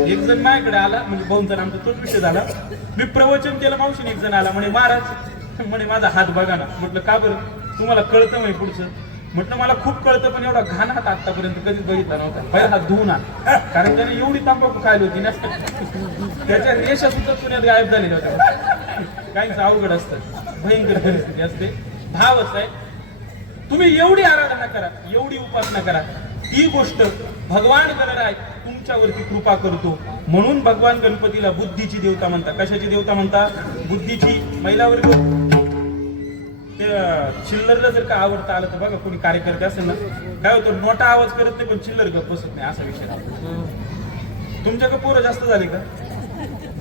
एक जण माझ्याकडे आला, म्हणजे भाऊंचा आमचा तोच विषय झाला. मी प्रवचन केलं, मावशीने एक जण आला म्हणे महाराज म्हणे माझा हात बघा ना. म्हटलं का बरं? तुम्हाला कळतं म्हणे पुढचं? म्हटलं मला खूप कळतं पण एवढा घाण हात आतापर्यंत कधीच बघितला नव्हता. पहिला हात धुवून आण, कारण त्याने एवढी तंबाखू खायला होती ना त्याच्या रेषा सुद्धा पुण्यात गायब झालेल्या होत्या. काहीच अवघड असतं, भयंकर परिस्थिती असते. भाव असा आहे, तुम्ही एवढी आराधना करा, एवढी उपासना करा, ती गोष्ट भगवान गणराय तुमच्यावरती कृपा करतो. म्हणून भगवान गणपतीला बुद्धीची देवता म्हणतात. कशाची देवता म्हणतात? बुद्धीची. महिलावर्ग चिल्लरला जर का आवडता आलं तर बघा, कोणी कार्यकर्ते असेल ना, काय होतं, मोठा आवाज करत नाही पण चिल्लर गप बसत नाही, असा विषय. तुमच्याकडे पोरं जास्त झाले का?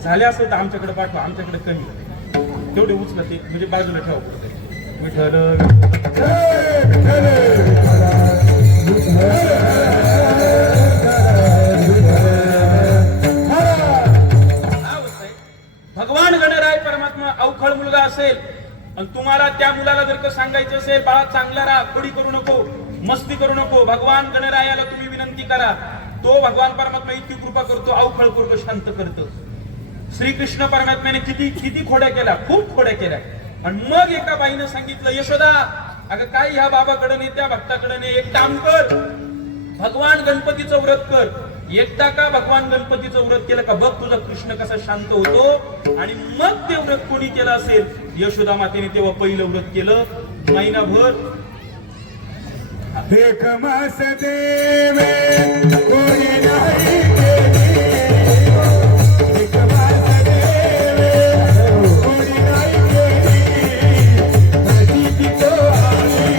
झाले असेल तर आमच्याकडे पाठवा, आमच्याकडे कमी. तेवढे उचला ते, म्हणजे बाजूला ठेवा. भगवान गणराय परमात्मा अवखळ मुलगा असेल आणि तुम्हाला त्या मुलाला जर का सांगायचं असेल, बाळा चांगला राहा, खोडी करू नको, मस्ती करू नको, भगवान गणरायाला तुम्ही विनंती करा. तो भगवान परमात्मा इतकी कृपा करतो, अवखळ करतो, शांत करतो. श्रीकृष्ण परमात्म्याने किती किती खोड्या केल्या, खूप खोड्या केल्या. आणि मग एका बाईनं सांगितलं, यशोदा अगं काय ह्या बाबाकडे नाही, त्या भक्ताकडे नाही, एक काम कर, भगवान गणपतीचं व्रत कर. एकदा का भगवान गणपतीचं व्रत केलं का बघ तुझा कृष्ण कसा शांत होतो. आणि मग ते व्रत कोणी केलं असेल, यशोदा मातेने तेव्हा पहिलं व्रत केलं. महिनाभर एक मास देवे कोणी नाही केली, एक मास देवे कोणी नाही केली, माझी ती तो आली,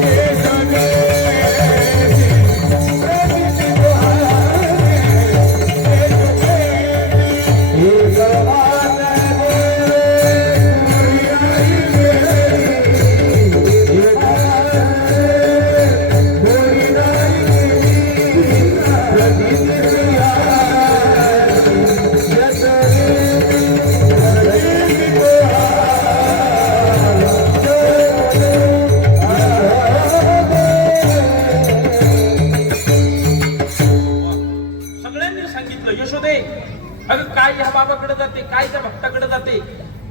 हे सगळे बाबाकडे जाते, काय त्या भक्ताकडे जाते,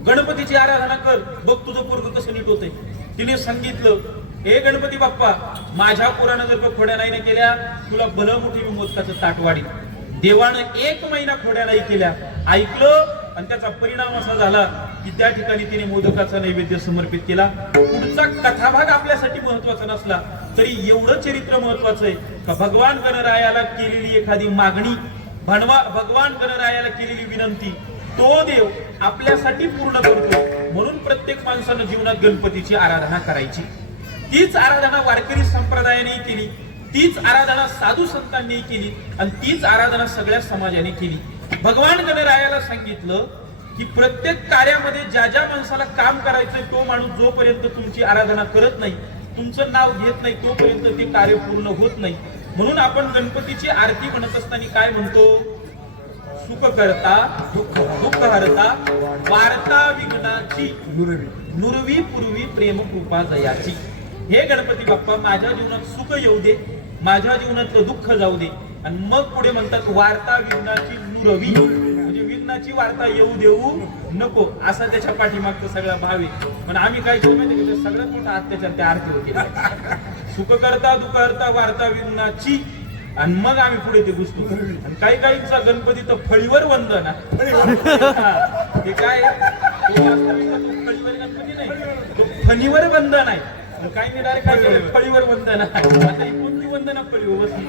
गणपतीची आराधना कर, बघ तुझं पोरग कसं नीट होते. तिने सांगितलं, हे गणपती बाप्पा, माझ्या पोरानं जर का खोड्या नाही केल्या, तुला भलं मोठी मी मोदकाचं ताट वाढी. देवानं 1 महिना खोड्या नाही केल्या, ऐकलं, आणि त्याचा परिणाम असा झाला की त्या ठिकाणी तिने मोदकाचा नैवेद्य समर्पित केला. पुढचा कथाभाग आपल्यासाठी महत्वाचा नसला तरी एवढं चरित्र महत्वाचं आहे का भगवान गणरायाला केलेली एखादी मागणी, भगवान गणरायाला केलेली विनंती, तो देव आपल्यासाठी पूर्ण करतो. म्हणून प्रत्येक माणसानं जीवनात गणपतीची आराधना करायची. तीच आराधना वारकरी संप्रदायाने केली, तीच आराधना साधू संतांनी केली, आणि तीच आराधना सगळ्या समाजाने केली. भगवान गणरायाला सांगितलं की प्रत्येक कार्यामध्ये ज्या ज्या माणसाला काम करायचंय तो माणूस जोपर्यंत तुमची आराधना करत नाही, तुमचं नाव घेत नाही, तोपर्यंत ते कार्य पूर्ण होत नाही. म्हणून आपण गणपतीची आरती म्हणत असताना काय म्हणतो? सुख करता दुःख हरता वार्ता विघ्नाची नुरवी पूर्वी प्रेम कृपा दयाची. हे गणपती बाप्पा, माझ्या जीवनात सुख येऊ दे, माझ्या जीवनातलं दुःख जाऊ दे. आणि मग पुढे म्हणतात वार्ता विघ्नाची नुरवी, म्हणजे विघ्नाची वार्ता येऊ देऊ नको, असा त्याच्या पाठीमागचा सगळा भाव आहे. पण आम्ही काय केलं माहिती का, सगळ्यात मोठा अत्याचार त्या आरती होती. सुख करता दुःख हरता वार्ता विघ्नाची, आणि मग आम्ही पुढे ते घुसतो. आणि काही काहींचा गणपती तर फळीवर वंदन, ते काय फळीवर गणपती नाही, तो फणीवर वंदन आहे. काही डायरेक्ट काय केलं, फळीवर वंदन आहे. आता ही कोणती वंदना फळीवर बसली,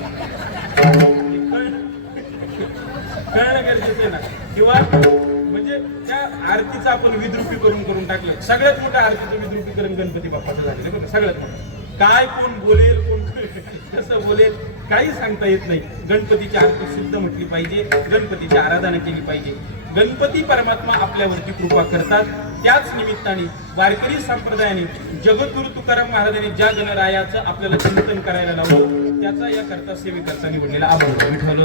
कळणं गरजेचं आहे ना. किंवा म्हणजे त्या आरतीचं आपण विद्रुपी करून टाकलं. सगळ्यात मोठ्या आरतीचं विद्रुपीकरण गणपती बाप्पाचं झालेलं बघा. सगळ्यात मोठं काय, कोण बोलेल, कोण कसं बोलेल, काही सांगता येत नाही. गणपतीची आरती शुद्ध म्हटली पाहिजे, गणपतीची आराधना केली पाहिजे. गणपती परमात्मा आपल्यावरती कृपा करतात. त्याच निमित्ताने वारकरी संप्रदायाने जगद्गुरु तुकाराम महाराजांनी ज्या गणरायाचं आपल्याला चिंतन करायला लावलं, त्याचा या करता सेवेकरता निवडलेला अभंग विठ्ठल.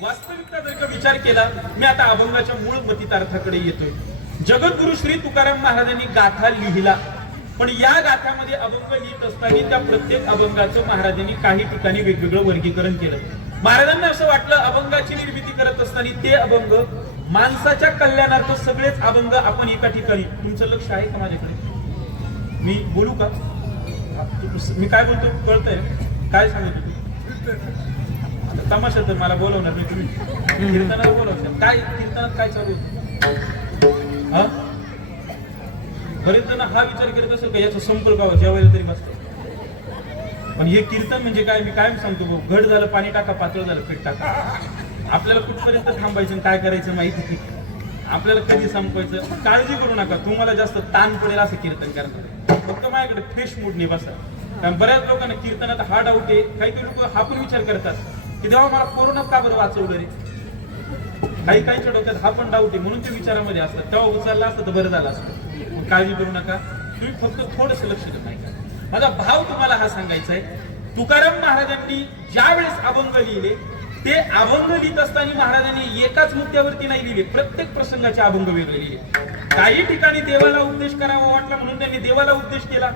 वास्तविकता जर का विचार केला, मी आता अभंगाच्या मूळ मतितार्थाकडे येतोय. जगद्गुरु श्री तुकाराम महाराजांनी गाथा लिहिला, पण या गाथामध्ये अभंग लिहित असताना त्या प्रत्येक अभंगाचं महाराजांनी काही ठिकाणी वेगवेगळं वर्गीकरण केलं. महाराजांना असं वाटलं अभंगाची निर्मिती करत असताना ते अभंग माणसाच्या कल्याणार्थ सगळेच अभंग आपण एका ठिकाणी. तुमचं लक्ष आहे का माझ्याकडे? मी बोलू का? मी काय बोलतो कळतंय? काय सांगतो तू? तमाशा तर मला बोलवणार नाही तुम्ही, कीर्तनाला बोलवशाल. काय कीर्तनात काय चालू होतं? हा बरेच हा विचार करत असेल का याचा संपर्क व्हावा जेवायला तरी बसतो. पण हे कीर्तन म्हणजे काय? मी काय सांगतो भाऊ, घट झालं पाणी टाका, पातळ झालं पीठ टाका. आपल्याला कुठपर्यंत थांबायचं आणि काय करायचं माहिती नाही. आपल्याला कधी संपवायचं काळजी करू नका. तुम्हाला जास्त ताण पडेल असं कीर्तन करणार. फक्त माझ्याकडे फ्रेश मूडने बसा. कारण बऱ्याच लोकांना कीर्तनात हा डाऊट आहे. काही काही लोक हा पण विचार करतात की तेव्हा मला कोरोनात का बरं वाचवलं रे. काही काहींच्या डोक्यात हा पण डाऊट आहे म्हणून ते विचारामध्ये असतात. तेव्हा उचलला असतं तर बरं झालं असतं. काळजी करू नका. तुम्ही फक्त थोडंसं लक्ष देत नाही का. माझा भाव तुम्हाला हा सांगायचा आहे. तुकाराम महाराजांनी ज्या वेळेस अभंग लिहिले ते अभंग लिहित असताना महाराजांनी एकाच मुद्द्यावरती नाही लिहिले, प्रत्येक प्रसंगाचे अभंग वेगळे लिहिले. काही ठिकाणी देवाला उपदेश करावा वाटला म्हणून त्यांनी देवाला उपदेश केला.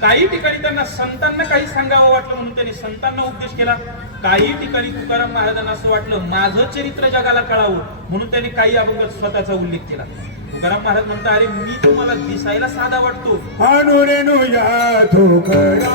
काही ठिकाणी त्यांना संतांना काही सांगावं वाटलं म्हणून त्यांनी संतांना उपदेश केला. काही ठिकाणी तुकाराम महाराजांना असं वाटलं माझं चरित्र जगाला कळावं म्हणून त्यांनी काही अभंगात स्वतःचा उल्लेख केला. तुकाराम महाराज म्हणतात अरे मी तुम्हाला दिसायला साधा वाटतो. अनुरेनु या तुकारा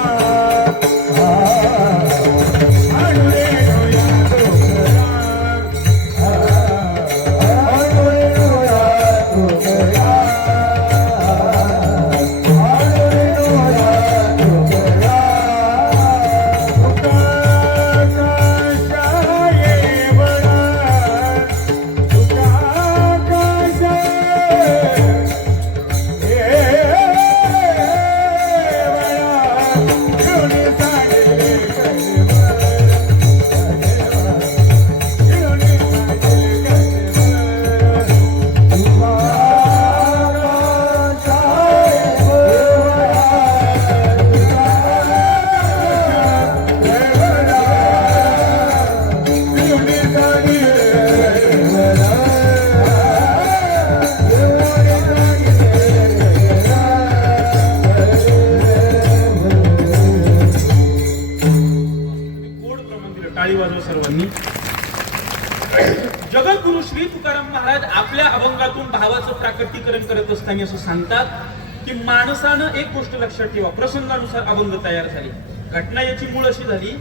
सर्वांनी. जगद्गुरु श्री तुकाराम महाराज आपल्या अभंगातून भावाचं प्राकटीकरण करत असताना असं सांगतात की माणसानं एक गोष्ट लक्षात ठेवा. प्रसंगानुसार अभंग तयार झाले. घटना याची मूळ अशी झाली,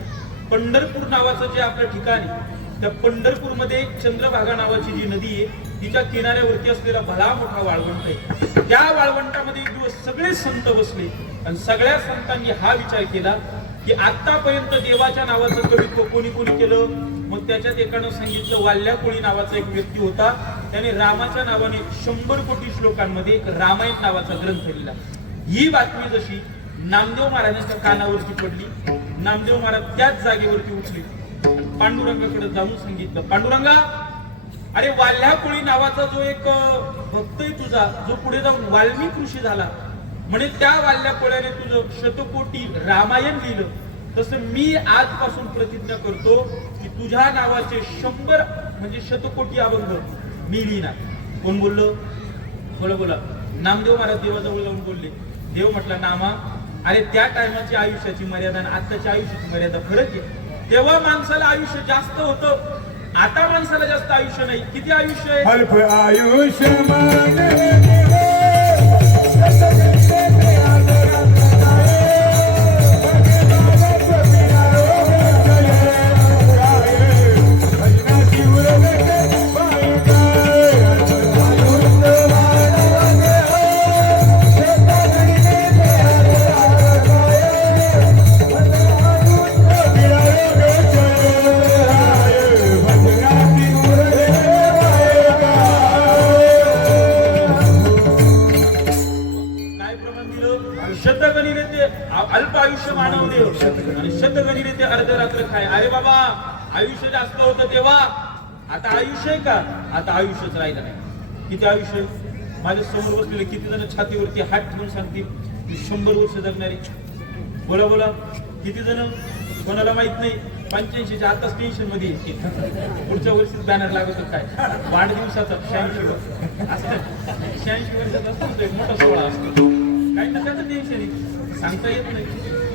पंढरपूर नावाचं जे आपलं ठिकाण आहे त्या पंढरपूरमध्ये चंद्रभागा नावाची जी नदी आहे तिच्या किनाऱ्यावरती असलेला भला मोठा वाळवंट आहे. त्या वाळवंटामध्ये एक दिवस सगळे संत बसले आणि सगळ्या संतांनी हा विचार केला की आतापर्यंत देवाच्या नावाचं कवित्व कोणी कोणी केलं. मग त्याच्यात एकानं सांगितलं वाल्या कोळी नावाचा एक व्यक्ती होता. त्याने रामाच्या नावाने 100 कोटी श्लोकांमध्ये एक रामायण नावाचा ग्रंथ लिहिला. ही बातमी जशी नामदेव महाराजांच्या कानावरती पडली, नामदेव महाराज त्याच जागेवरती उठले, पांडुरंगाकडे जाऊन सांगितलं पांडुरंगा अरे वाल्या कोळी नावाचा जो एक भक्त आहे तुझा, जो पुढे जाऊन वाल्मिक ऋषी झाला म्हणे, त्या वाल्या कोळ्याने तुझं शतकोटी रामायण लिहिलं. तसं मी आजपासून प्रतिज्ञा करतो की तुझ्या नावाचे 100 म्हणजे शतकोटी अभंग मी लिहिणार. कोण बोललं? बोला बोला. नामदेव महाराज देवाजवळ जाऊन बोलले. देव म्हटला नामा अरे त्या टायमाची आयुष्याची मर्यादा आणि आताच्या आयुष्याची मर्यादा फरक आहे. तेव्हा माणसाला आयुष्य जास्त होतं, आता माणसाला जास्त आयुष्य नाही. किती आयुष्य आहे? अल्प आयुष्य अल्प आयुष्य मानव देव आणि शतगणिले ते अर्ध रात्र खाय. अरे बाबा आयुष्य जास्त होतं तेव्हा, आता आयुष्य आहे का? आता आयुष्यच राहिलं नाही. किती आयुष्य? माझ्या समोर बसलेले किती जण छातीवरती हात ठेवून सांगतील की 100 वर्ष जगणारे. बोला बोला किती जण? कोणाला माहित नाही. 85च्या आताच टेन्शन मध्ये पुढच्या वर्षी बॅनर लागत काय वाढदिवसाचा 86 वर्ष असं 86 वर्षाचा असतो एक मोठा सोहळा असतो. काही ना त्याचं टेन्शन सांगता येत नाही.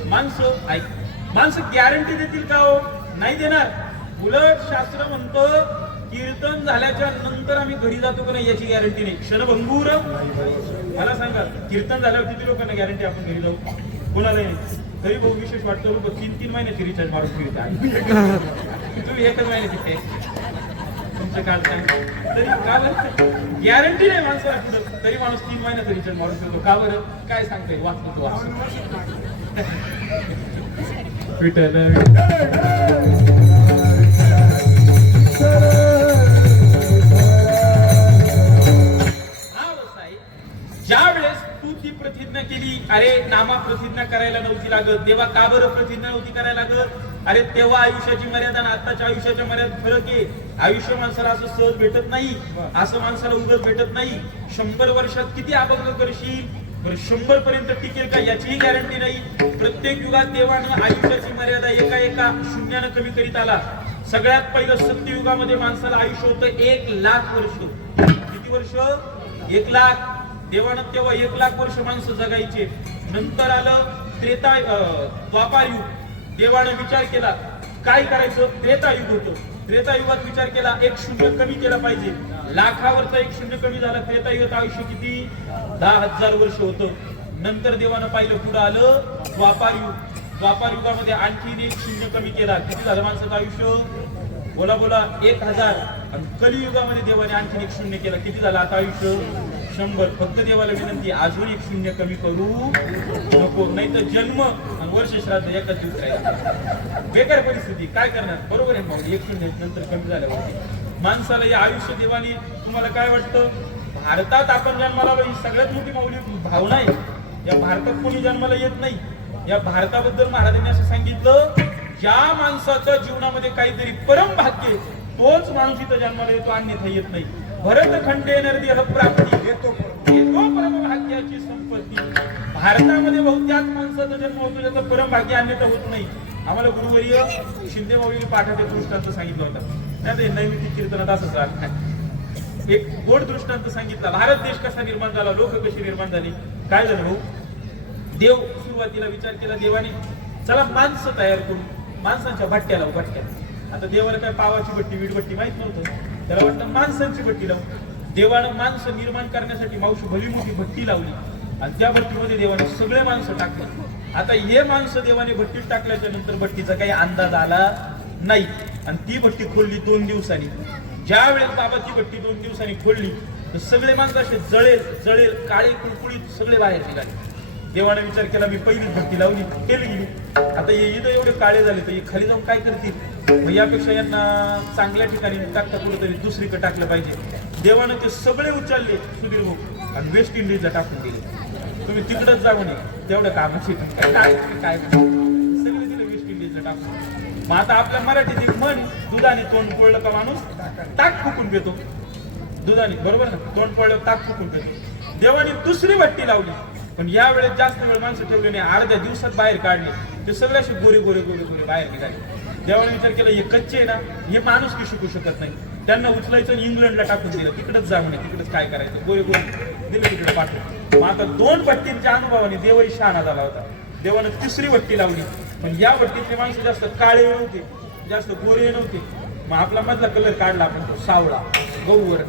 माणसं गॅरंटी देतील का हो? नाही देणार. उलट शास्त्र म्हणतं कीर्तन झाल्याच्या नंतर आम्ही घरी जातो का नाही याची गॅरंटी नाही. क्षणभंगूर मला सांगा, कीर्तन झाल्यावर किती लोकांना गॅरंटी आपण घरी जाऊ? कोणाला नाही. तरी भाऊ विशेष वाटतं लोक 3-3 महिन्याची रिचार्ज मारून ठेवतात. तुम्ही एकच महिन्याची ते तुमचं काल सांग तरी का बरं गॅरंटी नाही माणसाला पुढं, तरी माणूस 3 महिन्याचा रिचार्ज मारून ठेवतो. का बरं? काय सांगताय? वाचतो तो ज्या वेळेस तू ती प्रतिज्ञा केली, अरे नामा प्रतिज्ञा करायला नव्हती लागत, तेव्हा का बरं प्रतिज्ञा नव्हती करायला लागत? अरे तेव्हा आयुष्याची मर्यादा आणि आताच्या आयुष्याच्या मर्यादा फरक आहे. आयुष्य माणसाला असं सहज भेटत नाही, असं माणसाला उगत भेटत नाही. 100 वर्षात किती अभंग करशील, बरं 100 पर्यंत टिकेल का याचीही गॅरंटी नाही. प्रत्येक युगात देवानं आयुष्याची मर्यादा एका शून्यानं कमी करीत आला. सगळ्यात पहिलं सत्ययुगामध्ये माणसाला आयुष्य होतं 1,00,000 वर्ष. किती वर्ष? 1,00,000. देवानं तेव्हा 1,00,000 वर्ष माणसं जगायचे. नंतर आलं द्वापार युग. देवानं विचार केला काय करायचं. त्रेतायुग होतं. त्रेतायुगात विचार केला 1 शून्य कमी केला पाहिजे. लाखावरचा 1 शून्य कमी झाला. त्रेतायुगात आयुष्य किती? 10,000 वर्ष होतं. नंतर देवानं पाहिलं पुढे आलं द्वापार युग. द्वापार युगामध्ये आणखीन 1 शून्य कमी केला. किती झालं माणसाचं आयुष्य? बोला 1,000. आणि कलियुगामध्ये देवाने आणखीन 1 शून्य केला. किती झालं आता आयुष्य? 100. फक्त देवाला विनंती अजून 1 शून्य कमी करू नको, नाही तर जन्म आणि वर्ष श्राद्ध एकाच दिवस राहील. बेकार परिस्थिती. काय करणार? बरोबर आहे भाऊ. 1 शून्य नंतर कमी झाल्यावर माणसाला या आयुष्य देवाने, तुम्हाला काय वाटतं? भारतात आपण जन्माला आलो ही सगळ्यात मोठी मौलिक भावना आहे. या भारतात कोणी जन्माला येत नाही. या भारताबद्दल महाराजांनी असं सांगितलं, ज्या माणसाच्या जीवनामध्ये काहीतरी परम भाग्य तोच माणूस इथं जन्माला येतो, अन्यथा येत नाही. भरत खंडे नरदी प्राप्ती येतो परम भाग्याची संपत्ती. भारतामध्ये भाऊ त्याच माणसाचा जन्म होतो ज्याचं परम भाग्य अन्यथा होत नाही. आम्हाला गुरुवर्य शिंदे माऊलीने पाठाटे दृष्टांत सांगितलं होतं. त्यात नैमित्तिक कीर्तनात असंच एक गोड दृष्टांत सांगितला. भारत देश कसा निर्माण झाला, लोक कशी निर्माण झाली. काय झालं भाऊ? देव सुरुवातीला विचार केला देवाने, चला माणसं तयार करू. माणसांच्या भट्ट्या लावू. भट्ट्या. आता देवाला काय पावाची भट्टी वीटभट्टी माहित नव्हतं. त्याला वाटतं माणसांची भट्टी लावू. देवानं माणसं निर्माण करण्यासाठी मावशी भली मोठी भट्टी लावली आणि त्या भट्टीमध्ये देवाने सगळे माणसं टाकले. आता हे माणसं देवाने भट्टीत टाकल्याच्या नंतर भट्टीचा काही अंदाज आला नाही आणि ती भट्टी खोलली 2 दिवसांनी. ज्या वेळेस बाबा ती भट्टी 2 दिवसांनी खोलली तर सगळे माणसं असे जळेल काळे कुळकुळीत सगळे बाहेर निघाले. देवाने विचार केला मी पहिलीच भट्टी लावली, केली गेली. आता हे इथं एवढे काळे झाले तर हे खाली जाऊन काय करतील? मग यापेक्षा यांना चांगल्या ठिकाणी टाकता कुठेतरी दुसरीकडे टाकलं पाहिजे. देवानं ते सगळे उचलले सुधीर भाऊ आणि वेस्ट इंडिजला टाकून दिले. तुम्ही तिकडच जाऊ नये तेवढं कामाची काय सगळे दिले वेस्ट इंडिजला टाकून. मग आता आपल्या मराठीत एक म्हण, दुधाने तोंड पोळलं का माणूस ताक फुकून पितो. दुधाने, बरोबर ना? तोंड पोळलं ताक फुकून पितो. देवाने दुसरी भट्टी लावली पण या वेळेस जास्त वेळ माणसं ठेवले नाही. अर्ध्या दिवसात बाहेर काढले. ते सगळे असे गोरे बाहेर निघाले. देवाने विचार केला हे कच्चे आहे ना, हे माणूस की शिकू शकत नाही. त्यांना उचलायचं इंग्लंडला टाकून दिलं. तिकडेच जाऊ नये, तिकडेच काय करायचं. गोरे दिले तिकडे पाठवून. मग आता 2 भट्टींच्या अनुभवाने देवही शहाणा झाला होता. देवानं तिसरी भट्टी लावली पण या भट्टीतले माणसं जास्त काळे नव्हते, जास्त गोरे नव्हते. मग आपला मधला कलर काढला आपण तो सावळा गहूवर.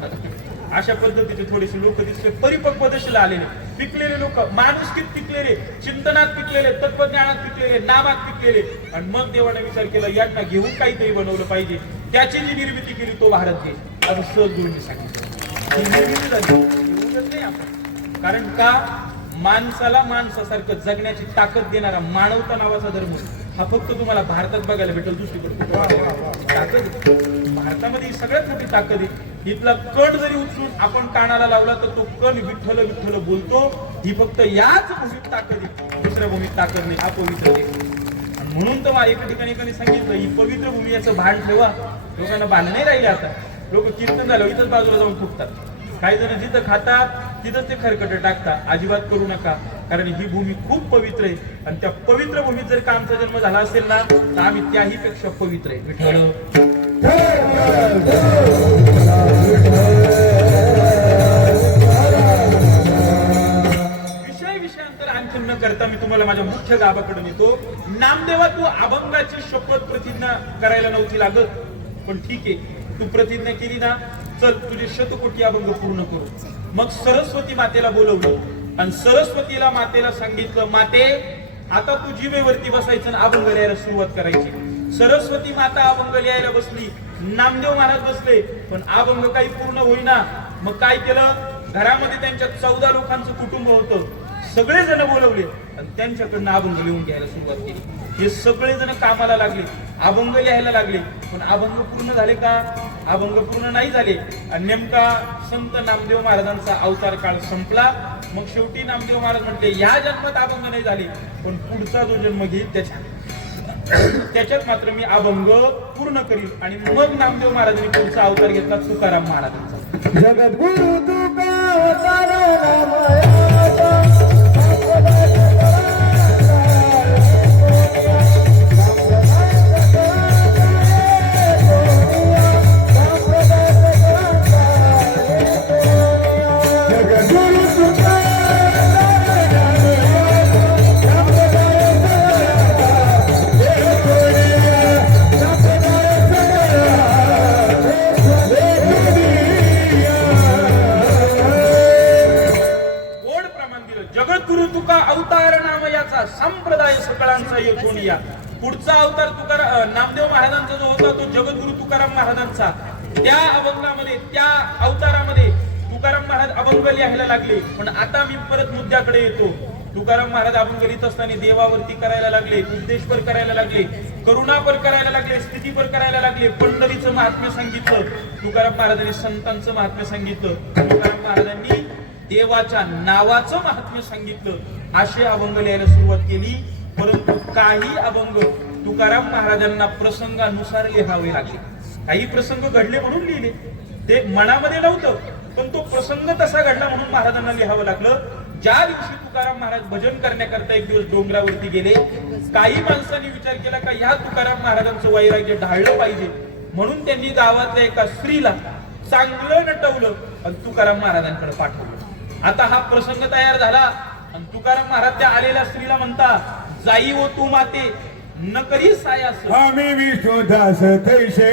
अशा पद्धतीचे थोडेसे लोक दिसले परिपक्व दशेला आलेले, पिकलेले लोक, माणुसकीत पिकलेले, चिंतनात पिकलेले, तत्वज्ञानात पिकलेले, नामात पिकलेले. आणि मग देवाने विचार केला यांना घेऊन काहीतरी बनवलं पाहिजे. त्याची जी निर्मिती केली तो भारत देश. असं सहज गुरुंनी सांगितलं निर्मिती झाली नाही आपण. कारण का? माणसाला माणसासारखं जगण्याची ताकद देणारा मानवता नावाचा धर्म हा फक्त तुम्हाला भारतात बघायला भेटेल. दुसरीकडे ताकद भारतामध्ये ही सगळ्यात मोठी ताकद आहे. इथला कण जरी उचलून आपण कानाला लावला तर तो कण विठ्ठल विठ्ठल बोलतो. ही फक्त याच भूमीत ताकद आहे, दुसऱ्या भूमीत ताकद नाही. हा पवित्र देश. आणि म्हणून तर एका ठिकाणी सांगितलं ही पवित्र भूमी याचं भान ठेवा. लोकांना भान नाही राहिले. आता लोक कीर्तन झालं इथंच बाजूला जाऊन थुकतात. काही जण जिथं खातात तिथंच ते खरकटे टाकतात. अजिबात करू नका, कारण ही भूमी खूप पवित्र आहे. आणि त्या पवित्र भूमीत जर का आमचा जन्म झाला असेल ना तर आम्ही त्याही पेक्षा पवित्र आहे. विठ्ठल विषयांतर आणखी न करता मी तुम्हाला माझ्या मुख्य गावाकडे नेतो. नामदेवा, तू अभंगाची शपथ प्रतिज्ञा करायला नव्हती लागत. पण ठीक आहे, तू प्रतिज्ञा केली ना, चल तुझे शतकोटी अभंग पूर्ण करू. मग सरस्वती मातेला बोलवलं आणि सरस्वतीला मातेला सांगितलं, माते आता तू जिभेवरती बसायचं आणि अभंग लिहायला सुरुवात करायची. सरस्वती माता अभंग लिहायला बसली, नामदेव महाराज बसले, पण अभंग काही पूर्ण होईना. मग काय केलं, घरामध्ये त्यांच्या 14 लोकांचं कुटुंब होतं, सगळे जण बोलवले आणि त्यांच्याकडनं अभंग लिहून घ्यायला सुरुवात केली. हे सगळे जण कामाला लागले, अभंग लिहायला लागले, पण अभंग पूर्ण झाले का? अभंग पूर्ण नाही झाले. आणि नेमका संत नामदेव महाराजांचा अवतार काळ संपला. मग शेवटी नामदेव महाराज म्हटले, या जन्मात अभंग नाही झाले, पण पुढचा जो जन्म घेईल त्याच्यात मात्र मी अभंग पूर्ण करील. आणि मग नामदेव महाराजांनी पुढचा अवतार घेतला तुकाराम महाराजांचा. जगद्गुरु तुका अवतार नामयाचा. जगद्गुरु तुका अवतार नामयाचा संप्रदाय सकळांचा येथोनिया. पुढचा अवतार नामदेव महाराजांचा जो होता तो जगद्गुरु तुकाराम महाराजांचा. त्या अभंगामध्ये, त्या अवतारामध्ये तुकाराम महाराज अभंग लिहायला लागले. पण आता मी परत मुद्द्याकडे येतो. तुकाराम महाराज अभंग लिहित असताना देवावरती करायला लागले, उपदेशपर करायला लागले, करुणापर करायला लागले, स्थितीपर करायला लागले, पंढरीचं महात्म्य सांगितलं, तुकाराम महाराजांनी संतांचं महात्म्य सांगितलं, तुकाराम महाराजांनी देवाच्या नावाचं महात्म्य सांगितलं. असे अभंग लिहायला सुरुवात केली. परंतु काही अभंग तुकाराम महाराजांना प्रसंगानुसार लिहावे लागले. काही प्रसंग घडले म्हणून लिहिले, ते मनामध्ये नव्हतं, पण तो प्रसंग तसा घडला म्हणून महाराजांना लिहावं लागलं. ज्या दिवशी तुकाराम महाराज भजन करण्याकरता एक दिवस डोंगरावरती गेले, काही माणसांनी विचार केला का ह्या तुकाराम महाराजांचं वैराग्य ढाळलं पाहिजे, म्हणून त्यांनी गावातल्या एका स्त्रीला चांगलं नटवलं आणि तुकाराम महाराजांकडे पाठवलं. आता हा प्रसंग तयार झाला आणि तुकाराम महाराज त्या आलेल्या स्त्रीला म्हणता, जाई हो तू माते न करी सायास. आम्ही विष्णुदास तैसे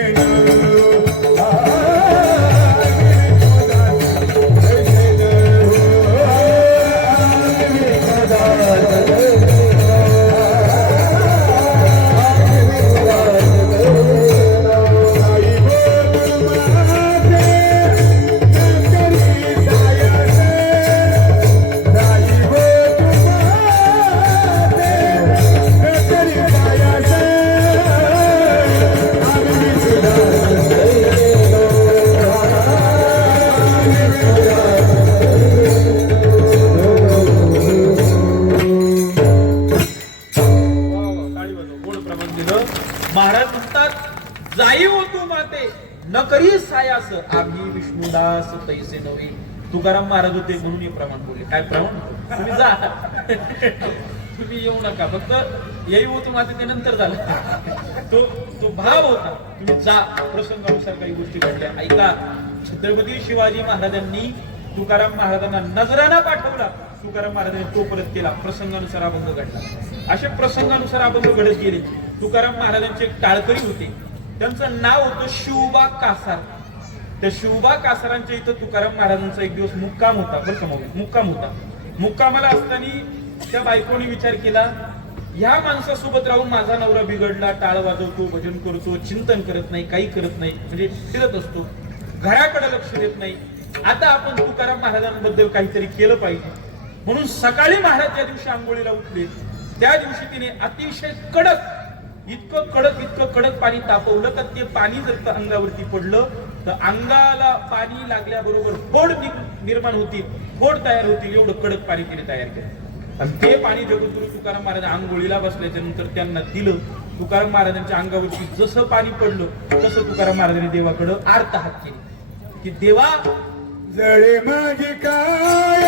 महाराज म्हणतात, जाई हो तू माते न करी सायास, आम्ही विष्णुदास तैसे नव्हे. तुकाराम महाराज होते म्हणून हे प्रमाण बोलले. काय प्रमाण? तुम्ही जा, तुम्ही येऊ नका, फक्त येई हो तू माते ते नंतर झालं. तो भाव होता, तुम्ही जा. प्रसंगानुसार काही गोष्टी घडल्या. ऐका, छत्रपती शिवाजी महाराजांनी तुकाराम महाराजांना नजराना पाठवला. तुकाराम महाराजांनी तो परत केला. प्रसंगानुसार अभंग घडला. असे प्रसंगानुसार अभंग घडत गेले. तुकाराम महाराजांचे एक टाळकरी होते, त्यांचं नाव होतं शिवबा कासार. त्या शिवबा कासारांच्या इथं तुकाराम महाराजांचा एक दिवस मुक्काम होता. बरं का, मुक्काम होता. मुक्कामाला असताना त्या बायकोनी विचार केला, ह्या माणसासोबत राहून माझा नवरा बिघडला, टाळ वाजवतो, भजन करतो, चिंतन करत नाही, काही करत नाही, म्हणजे फिरत असतो, घराकडे लक्ष देत नाही. आता आपण तुकाराम महाराजांबद्दल काहीतरी केलं पाहिजे. म्हणून सकाळी महाराज ज्या दिवशी आंघोळीला उठले, त्या दिवशी तिने अतिशय इतकं कडक पाणी तापवलं तर ते पाणी जर का अंगावरती पडलं तर अंगाला पाणी लागल्याबरोबर फोड निर्माण होती, फोड तयार होतील, एवढं कडक पाणी तिने तयार केलं. आणि ते पाणी जगद्गुरु तुकाराम महाराज आंघोळीला बसल्याच्या नंतर त्यांना दिलं. तुकाराम महाराजांच्या अंगावरती जसं पाणी पडलं तसं तुकाराम महाराजांनी देवाकडं आर्त हात केले की देवा, जळे माझी काय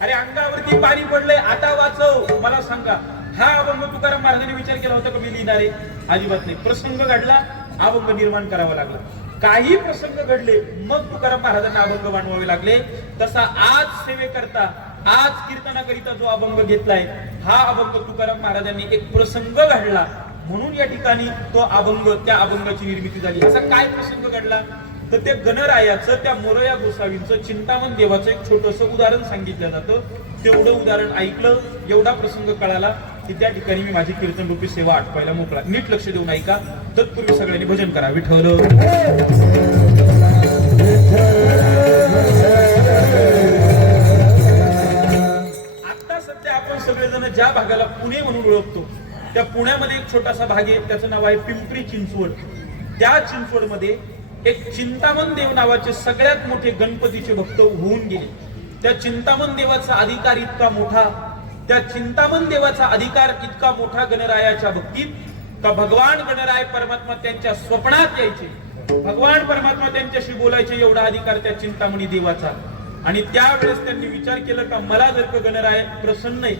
अरे अंगावरती पाणी पडलंय, आता वाचव, मला सांगा. हा अभंग तुकाराम महाराजांनी विचार केला होता का मी लिहिणारे? अजिबात नाही. प्रसंग घडला, अभंग निर्माण करावा लागला. काही प्रसंग घडले, मग तुकाराम महाराजांना अभंग बनवावे लागले. तसा आज सेवेकरता, आज कीर्तनाकरिता जो अभंग घेतलाय, हा अभंग तुकाराम महाराजांनी एक प्रसंग घडला म्हणून या ठिकाणी तो अभंग, त्या अभंगाची निर्मिती झाली. असा काय प्रसंग घडला? तर ते गणरायाचं, त्या मोरया गोसावींचं, चिंतामण देवाचं एक छोटस उदाहरण सांगितलं जातं. तेवढं उदाहरण ऐकलं, एवढा प्रसंग कळाला की त्या ठिकाणी मी माझी कीर्तन रूपी सेवा आटवायला मोकळा. नीट लक्ष देऊन ऐका. तत्पूर्वी सगळ्यांनी भजन करा. विठ्ठल आता सध्या आपण सगळेजण ज्या भागाला पुणे म्हणून ओळखतो, त्या पुण्यामध्ये एक छोटासा भाग आहे, त्याचं नाव आहे पिंपरी चिंचवड. त्या चिंचवडमध्ये एक चिंतामण देव नावाचे सगळ्यात मोठे गणपतीचे भक्त होऊन गेले. त्या चिंतामण देवाचा अधिकार इतका मोठा, त्या चिंतामण देवाचा अधिकार इतका मोठा गणरायाच्या भक्तीत, का भगवान गणराय परमात्मा त्यांच्या स्वप्नात यायचे, भगवान परमात्मा त्यांच्याशी बोलायचे, एवढा अधिकार त्या चिंतामणी देवाचा. आणि त्यावेळेस त्यांनी विचार केला का मला जर का गणराय प्रसन्न आहे,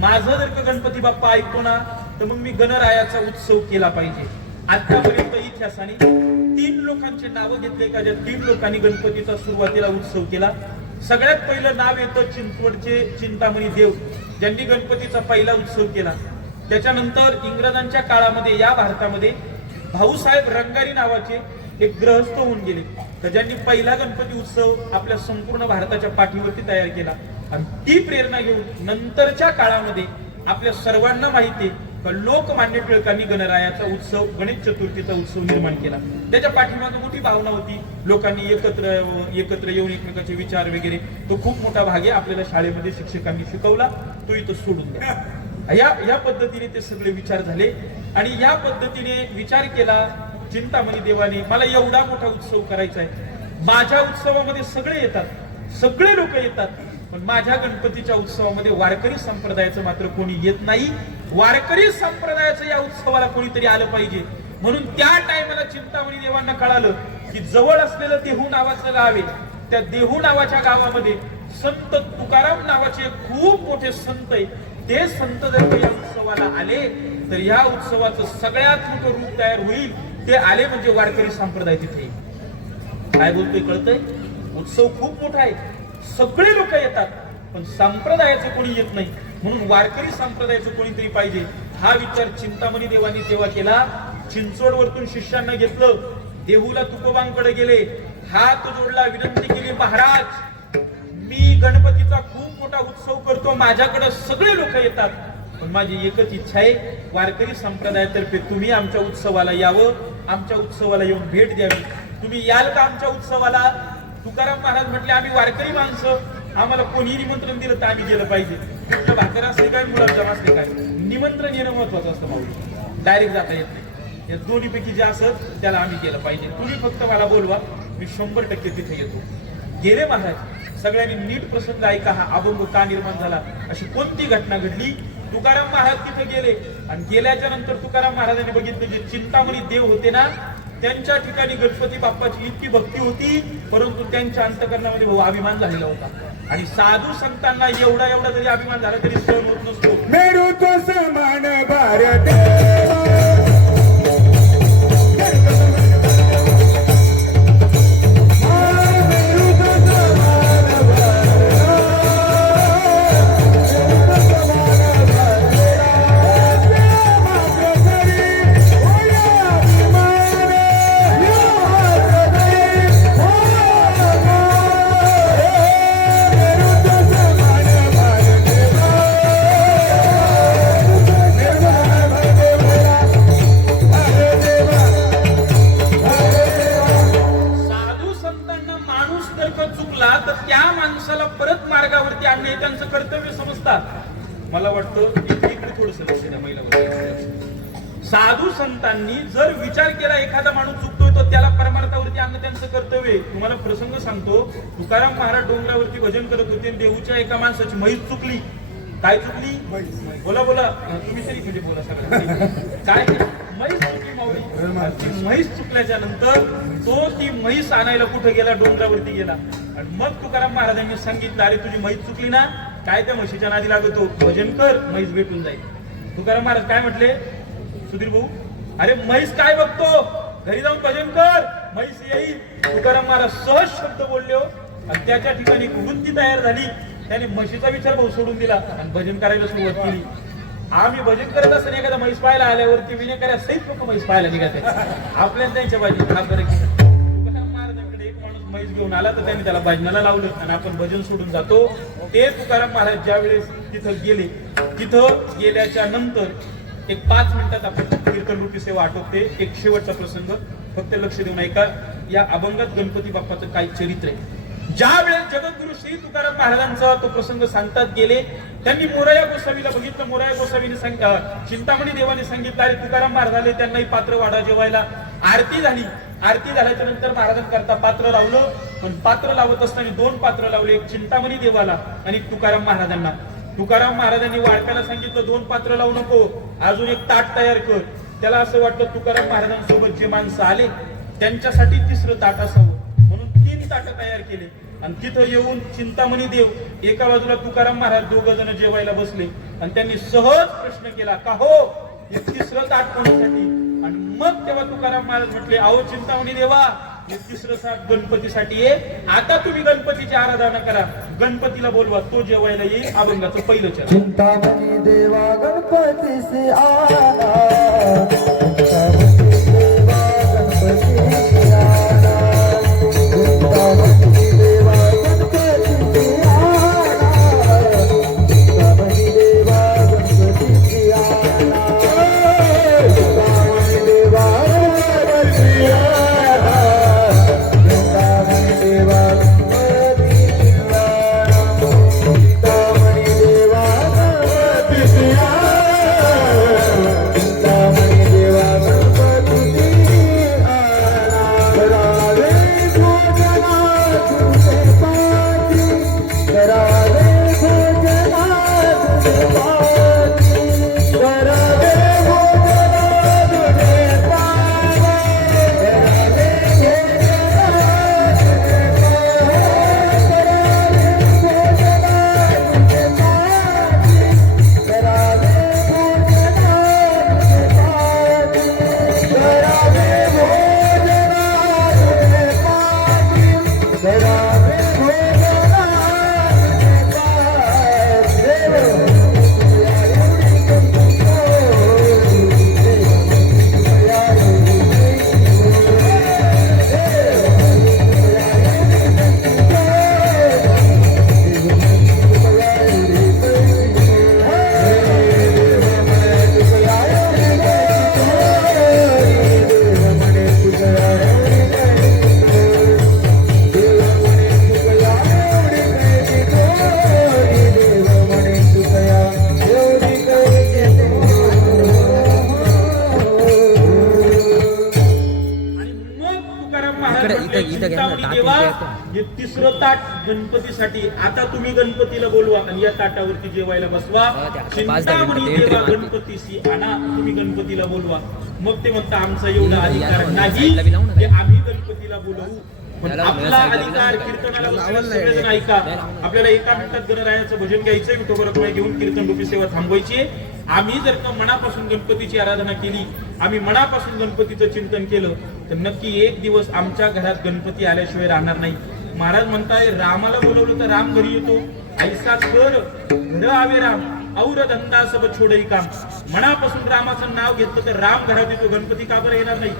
माझं जर का गणपती बाप्पा ऐकतो ना, तर मग मी गणरायाचा उत्सव केला पाहिजे. आतापर्यंत इतिहासाने 3 लोकांचे नावं घेतले का, ज्या 3 लोकांनी गणपतीचा सुरुवातीला उत्सव केला. सगळ्यात पहिलं नाव येतं चिंचवडचे चिंतामणी देव, ज्यांनी गणपतीचा पहिला उत्सव केला. त्याच्यानंतर इंग्रजांच्या काळामध्ये या भारतामध्ये भाऊसाहेब रंगारी नावाचे एक गृहस्थ होऊन गेले, तर ज्यांनी पहिला गणपती उत्सव आपल्या संपूर्ण भारताच्या पाठीवरती तयार केला. आणि ती प्रेरणा घेऊन नंतरच्या काळामध्ये आपल्या सर्वांना माहिती आहे का लोकमान्य टिळकांनी गणरायाचा उत्सव, गणेश चतुर्थीचा उत्सव निर्माण केला. त्याच्या पाठीमागे मोठी भावना होती, लोकांनी एकत्र येऊन एकमेकांचे विचार वगैरे. तो खूप मोठा भाग आहे, आपल्याला शाळेमध्ये शिक्षकांनी शिकवला, तो इथं सोडून द्या. या पद्धतीने ते सगळे विचार झाले आणि या पद्धतीने विचार केला चिंतामणी देवाने, मला एवढा मोठा उत्सव करायचा आहे. माझ्या उत्सवामध्ये सगळे येतात, सगळे लोक येतात, पण माझ्या गणपतीच्या उत्सवामध्ये वारकरी संप्रदायाचं मात्र कोणी येत नाही. वारकरी संप्रदायाचं या उत्सवाला कोणीतरी आलं पाहिजे. म्हणून त्या टायमाला चिंतामणी देवांना कळालं की जवळ असलेलं देहू नावाचं गाव आहे, त्या देहू नावाच्या गावामध्ये संत तुकाराम नावाचे खूप मोठे संत आहे. ते संत जर या उत्सवाला आले तर या उत्सवाचं सगळ्यात मोठं रूप तयार होईल. ते आले म्हणजे वारकरी संप्रदाय तिथे. काय बोलतोय कळतंय? उत्सव खूप मोठा आहे, सगळे लोक येतात, पण संप्रदायाचं कोणी येत नाही. म्हणून वारकरी संप्रदायाचं कोणीतरी पाहिजे. हा विचार चिंतामणी देवांनी तेव्हा केला. चिंचवडवरतून शिष्यांना घेतलं, देहूला तुकोबांकडे गेले, हात जोडला, विनंती केली, महाराज मी गणपतीचा खूप मोठा उत्सव करतो, माझ्याकडे सगळे लोक येतात, पण माझी एकच इच्छा आहे, वारकरी संप्रदायातर्फे तुम्ही आमच्या उत्सवाला यावं, आमच्या उत्सवाला येऊन भेट द्यावी. तुम्ही याल का आमच्या उत्सवाला? तुकाराम महाराज म्हटले आम्ही वारकरी माणसं, आम्हाला कोणी निमंत्रण दिलं तर आम्ही गेलं पाहिजे. कुठलं भाकर असले काय, मुलांचा असले काय, निमंत्रण येणं महत्वाचं असतं माऊली, डायरेक्ट जाता येत नाही. या दोन्हीपैकी जे असत त्याला आम्ही गेलं पाहिजे. तुम्ही फक्त मला बोलवा, मी 100% तिथे येतो. गेले महाराज. सगळ्यांनी नीट प्रसंग ऐका, हा अभंग का निर्माण झाला, अशी कोणती घटना घडली. तुकाराम महाराज तिथे गेले आणि गेल्याच्या नंतर तुकाराम महाराजांनी बघितलं जे चिंतामणी देव होते ना, त्यांच्या ठिकाणी गणपती बाप्पाची इतकी भक्ती होती, परंतु त्यांच्या अंतकरणामध्ये भाऊ अभिमान झालेला होता. आणि साधू संतांना एवढा जरी अभिमान झाला तरी सहन होत नसतो. मेरू तो समान भारत त्यांचं कर्तव्य समजतात. मला वाटतं इकडे थोडस लक्ष द्या महिला. साधू संतांनी जर विचार केला एखादा माणूस चुकतोय तर त्याला परमार्थावरती आणणं त्यांचं कर्तव्य. तुम्हाला प्रसंग सांगतो, तुकाराम महाराज डोंगरावरती भजन करत होते, देऊच्या एका माणसाची म्हैस चुकली. काय चुकली? बोला तुम्ही तरी म्हणजे बोला सगळं. काय म्हैस चुकली माऊली. म्हैस चुकल्याच्या नंतर तो ती म्हैस आणायला कुठे गेला? डोंगरावरती गेला. आणि मग तुकाराम महाराजांनी सांगितलं, अरे तुझी म्हैस चुकली ना, काय त्या म्हशीच्या नादी लागतो, भजन कर म्हैस भेटून जाईल. तुकाराम महाराज काय म्हटले, सुधीर भाऊ, अरे म्हैस काय बघतो, घरी जाऊन भजन कर म्हैस येईल. तुकाराम महाराज सहज शब्द बोलले हो, आणि त्याच्या ठिकाणी वृत्ती तयार झाली. त्याने म्हशीचा विचार भाऊ सोडून दिला आणि भजन करायला सुरुवात केली. आम्ही भजन करत असताना एखादा म्हैस पाहायला आल्यावरती विनेकऱ्या सहित लोक म्हैस पाहायला निघाले. आपल्याला त्यांच्या बाजी हा बरं की तुकाराम महाराजांकडे एक माणूस म्हैस घेऊन आला तर त्यांनी त्याला भजनाला लावलं आणि आपण भजन सोडून जातो. ते तुकाराम महाराज ज्या वेळेस तिथं गेले, तिथं गेल्याच्या नंतर एक 5 मिनिटात आपण कीर्तन रूपी सेवा आटोपते. एक शेवटचा प्रसंग फक्त लक्ष देऊन ऐका. या अभंगात गणपती बाप्पाचं काय चरित्र आहे. ज्या वेळेस जगद्गुरु श्री तुकाराम महाराजांचा तो प्रसंग सांगतात गेले, त्यांनी मोरया गोसावीला बघितलं. मोरया गोसावीने चिंतामणी देवाने सांगितलं, अरे तुकाराम महाराज आले, त्यांनाही पात्र वाढा जेवायला. आरती झाली. आरती झाल्याच्या नंतर महाराजांकरता पात्र लावलं. पण पात्र लावत असताना 2 पात्र लावले, एक चिंतामणी देवाला आणि एक तुकाराम महाराजांना. तुकाराम महाराजांनी वाळक्याला सांगितलं 2 पात्र लावू नको, अजून एक ताट तयार कर. त्याला असं वाटलं तुकाराम महाराजांसोबत जे माणसं आले त्यांच्यासाठी 3रं ताट असावं, म्हणून 3 ताटं तयार केले. आणि तिथं येऊन चिंतामणी देव एका बाजूला, तुकाराम महाराज 2 जण जेवायला बसले. आणि त्यांनी सहज प्रश्न केला, का हो हे 3रं ताट कोणासाठी. आणि मग तेव्हा तुकाराम महाराज म्हटले, अहो चिंतामणी देवा, हे 3रं ताट गणपतीसाठी आहे. आता तुम्ही गणपतीची आराधना करा, गणपतीला बोलवा, तो जेवायला येईल. अभंगाचं पहिलं चरण. चिंतामणी देवा गणपती से आना, हे 3रं ताट गणपतीसाठी. आता तुम्ही गणपतीला बोलवा आणि या ताटावरती जेवायला बसवा. चिंतामणी देवा गणपतीशी आणा, तुम्ही गणपतीला बोलवा. मग ते म्हणता आमचा एवढा अधिकार नाही की आम्ही गणपतीला बोलवू, पण आपला अधिकार कीर्तनाला सगळेजण ऐका. आपल्याला 1 मिनिटात गणरायाचं भजन घ्यायचंय, विठोबा घेऊन कीर्तन रूपी सेवा थांबवायची. आम्ही जर का मनापासून गणपतीची आराधना केली, आम्ही मनापासून गणपतीचं चिंतन केलं, तर नक्की एक दिवस आमच्या घरात गणपती आल्याशिवाय राहणार नाही. महाराज म्हणताय, रामाला बोलवलं तर राम घरी येतो. ऐसा कर घर आवे राम, और धंदा सब छोडई काम. मनापासून रामाचं नाव घेतलं तर राम घरात येतो. गणपती का बरं येणार नाही?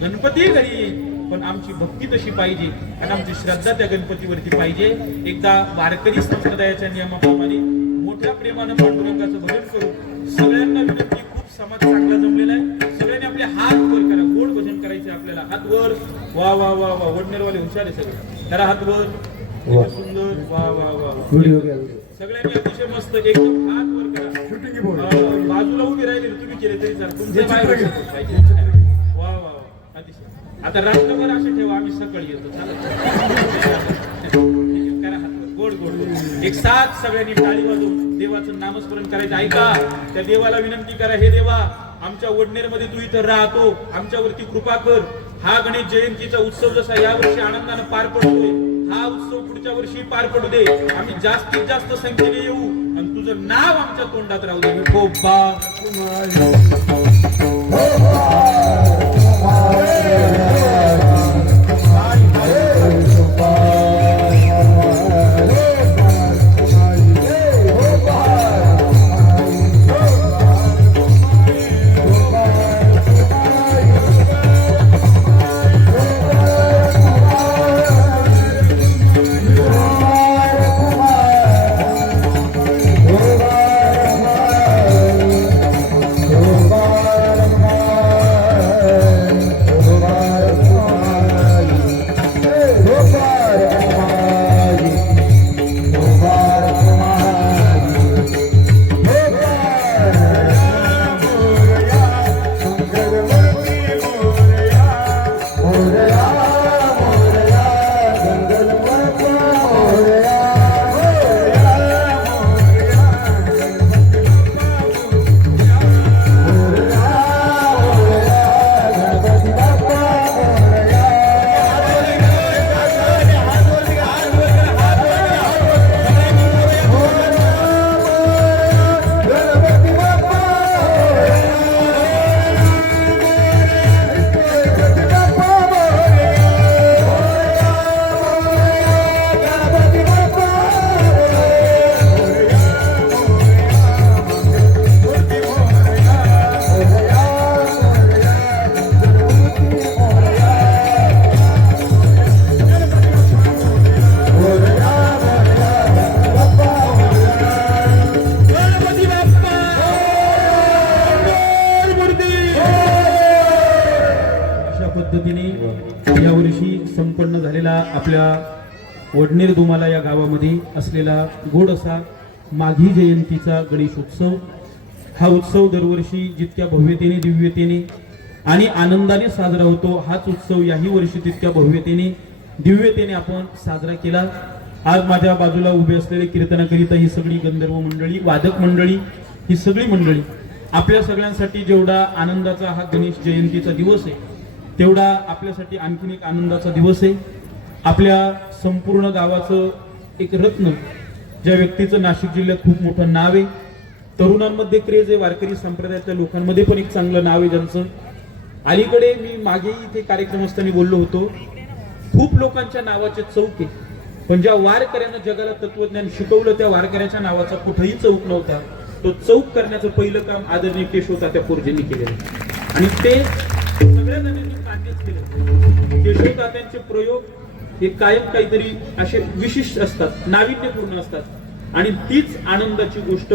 गणपती घरी येईल, पण आमची भक्ती तशी पाहिजे आणि आमची श्रद्धा त्या गणपतीवरती पाहिजे. एकदा वारकरी संप्रदायाच्या नियमाप्रमाणे मोठ्या प्रेमानं पांडुरंगाचं भजन करू. सगळ्यांना विनंती, खूप समाज चांगला जमलेला आहे. सगळ्यांनी आपले हात वर करा, गोड भजन करायचे आपल्याला. हात वर, वा वा वा वा, वडनेरवाले हुशार आहे सगळे. करा हात वर, सुंदर, वा वा वा. सगळ्यांनी अतिशय मस्त एकदम हात वर करा. बाजूला उभी राहिली तुम्ही केले तरी चालेल, तुमच्या बाहेर पाहिजे. वा वा वा, अतिशय. आता रात्रभर असे ठेवा, आम्ही सकाळी येतो. करा हात गोड गोड. एक साथ सगळ्यांनी टाळी वाजवून देवाचं नामस्मरण करायचं. ऐका, त्या देवाला विनंती करा, हे देवा, आमच्या वडनेरमध्ये तू इथं राहतो, आमच्यावरती कृपा कर. हा गणेश जयंतीचा उत्सव जसा यावर्षी आनंदानं पार पडतोय, हा उत्सव पुढच्या वर्षी पार पडू दे. आम्ही जास्तीत जास्त संख्येने येऊ तुझं नाव आमच्या तोंडात राहू दे विठोबा. पद्धतीने यावर्षी संपन्न झालेला आपल्या वडनेर दुमाला या गावामध्ये असलेला गोड असा माघी जयंतीचा गणेशोत्सव. हा उत्सव दरवर्षी जितक्या भव्यतेने दिव्यतेने आणि आनंदाने साजरा होतो, हाच उत्सव याही वर्षी तितक्या भव्यतेने दिव्यतेने आपण साजरा केला. आज माझ्या बाजूला उभे असलेले कीर्तनाकरिता ही सगळी गंधर्व मंडळी, वादक मंडळी, ही सगळी मंडळी आपल्या सगळ्यांसाठी जेवढा आनंदाचा हा गणेश जयंतीचा दिवस आहे, तेवढा आपल्यासाठी आणखीन एक आनंदाचा दिवस आहे. आपल्या संपूर्ण गावाचं एक रत्न, ज्या व्यक्तीचं नाशिक जिल्ह्यात खूप मोठं नाव आहे, तरुणांमध्ये क्रेज आहे, वारकरी संप्रदायातल्या लोकांमध्ये पण एक चांगलं नाव आहे ज्यांचं. अलीकडे मी मागे इथे कार्यक्रम असताना बोललो होतो, खूप लोकांच्या नावाचे चौक आहे, पण ज्या वारकऱ्यानं जगाला तत्वज्ञान शिकवलं त्या वारकऱ्याच्या नावाचा कुठेही चौक नव्हता. तो चौक करण्याचं पहिलं काम आदरणीय केशव तात्या पोरजेंनी केलेलं आणि ते सगळ्या जणांनी मान्यच केलं. केशव तात्यांचे प्रयोग हे कायम काहीतरी असे विशिष्ट असतात, नाविन्यपूर्ण असतात आणि तीच आनंदाची गोष्ट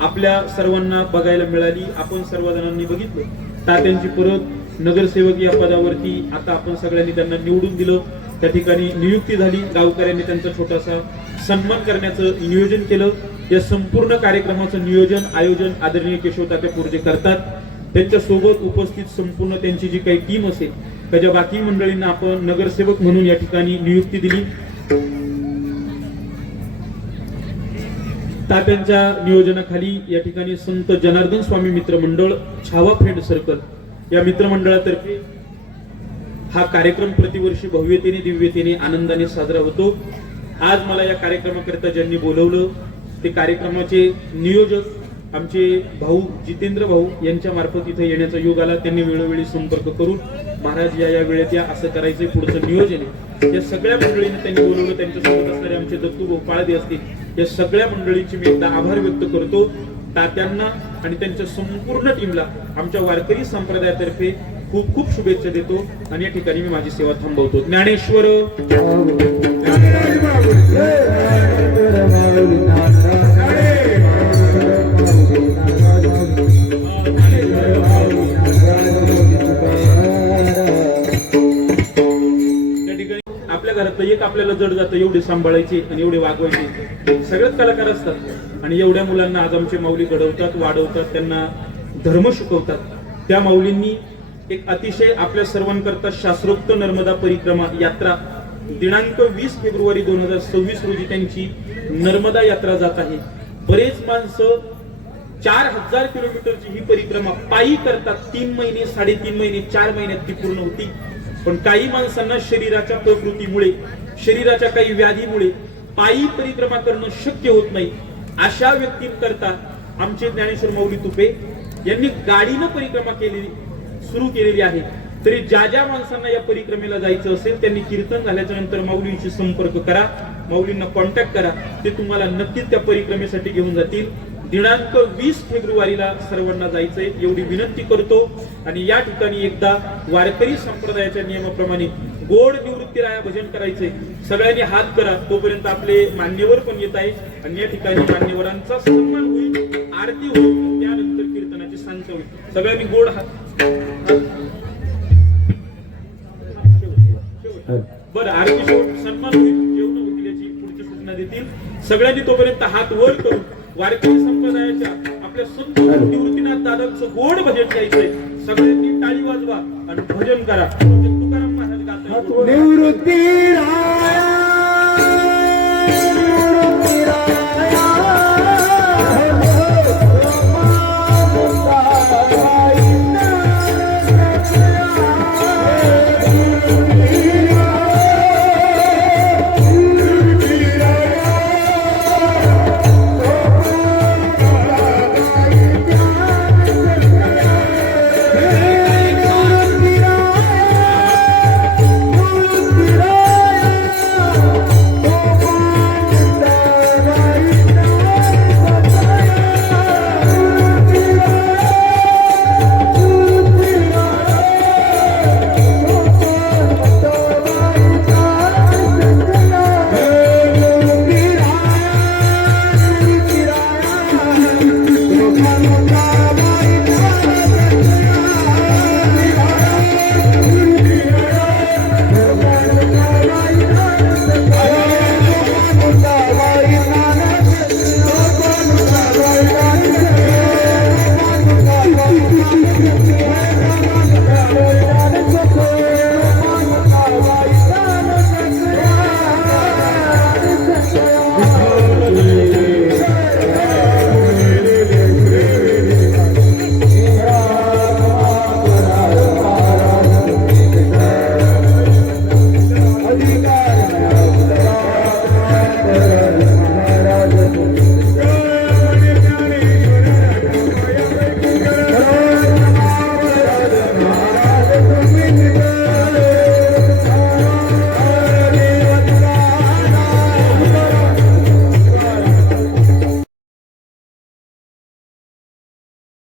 आपल्या सर्वांना बघायला मिळाली. आपण सर्वजणांनी बघितलं तात्यांची परत नगरसेवक या पदावरती आता आपण सगळ्यांनी त्यांना निवडून दिलं. त्या ठिकाणी नियुक्ती झाली, गावकऱ्यांनी त्यांचा छोटासा सन्मान करण्याचं नियोजन केलं. या संपूर्ण कार्यक्रमाचं नियोजन आयोजन आदरणीय केशव तात्या पोरजे करतात. त्यांच्या सोबत उपस्थित संपूर्ण त्यांची जी काही टीम असेल, त्याच्या बाकी मंडळींना आपण नगरसेवक म्हणून या ठिकाणी नियुक्ती दिली. तात्यांच्या नियोजनाखाली या ठिकाणी संत जनार्दन स्वामी मित्र मंडळ, छावा फ्रेंड सर्कल या मित्रमंडळातर्फे हा कार्यक्रम प्रतिवर्षी भव्यतेने दिव्यतेने आनंदाने साजरा होतो. आज मला या कार्यक्रमाकरिता ज्यांनी बोलवलं ते कार्यक्रमाचे नियोजक आमचे भाऊ जितेंद्र भाऊ यांच्या मार्फत इथे येण्याचा योग आला. त्यांनी वेळोवेळी संपर्क करून महाराज या वेळेत या असं करायचंय, पुढचं नियोजन आहे. या सगळ्या मंडळींनी त्यांनी बोलवलं. त्यांच्यासोबत असणारे आमचे दत्तू भाऊ पाळदे असतील, या सगळ्या मंडळींची मी एकदा आभार व्यक्त करतो. तात्यांना आणि त्यांच्या संपूर्ण टीमला आमच्या वारकरी संप्रदायातर्फे खूप खूप शुभेच्छा देतो आणि या ठिकाणी मी माझी सेवा थांबवतो. ज्ञानेश्वर आपल्या घरात एक आपल्याला जड जातं, एवढे सांभाळायचे आणि एवढे वागवायचे. सगळेच कलाकार असतात आणि एवढ्या मुलांना आज आमचे माऊली घडवतात, वाढवतात, त्यांना धर्म शिकवतात. त्या माऊलींनी एक अतिशय आपल्या सर्वांकरता शास्त्रोक्त नर्मदा परिक्रमा यात्रा दिनांक 20 फेब्रुवारी 2026 रोजी त्यांची नर्मदा यात्रा जात आहे. बरेच माणसं 4000 किलोमीटरची ही परिक्रमा पायी करतात. 3 महिने, 3.5 महिने, 4 महिन्यात ती पूर्ण होती. पण काही माणसांना शरीराच्या प्रकृतीमुळे, शरीराच्या काही व्याधीमुळे पायी परिक्रमा करणं शक्य होत नाही. अशा व्यक्तींकरता आमचे ज्ञानेश्वर माऊली तुपे यांनी गाडीनं परिक्रमा केलेली सुरू केलेली आहे. तरी ज्या ज्या माणसांना या परिक्रमेला जायचं असेल त्यांनी कीर्तन झाल्याच्या नंतर माऊलींशी संपर्क करा, माऊलींना कॉन्टॅक्ट करा. ते तुम्हाला नक्कीच त्या परिक्रमेसाठी घेऊन जातील. दिनांक 20 फेब्रुवारीला सर्वांना जायचंय एवढी विनंती करतो. आणि या ठिकाणी एकदा वारकरी संप्रदायाच्या नियमाप्रमाणे गोड निवृत्तीराया भजन करायचंय. सगळ्यांनी हात करा. तोपर्यंत आपले मान्यवर पण येत आहे आणि या ठिकाणी मान्यवरांचा सन्मान होईल, आरती होईल, त्यानंतर कीर्तनाची सांगता होईल. सगळ्यांनी गोड बरं आरती शेवट सन्मान होईल, जेवण होतील याची पुढची सूचना देतील. सगळ्यांनी तोपर्यंत हात वर करून वारकरी संप्रदायाच्या आपल्या संत निवृत्तीनाथ दादांचं गोड भजन गायचंय. सगळ्यांनी टाळी वाजवा आणि भजन करा. तुकाराम महाराज गातात निवृत्ती राया, निवृत्ती राया, Come on,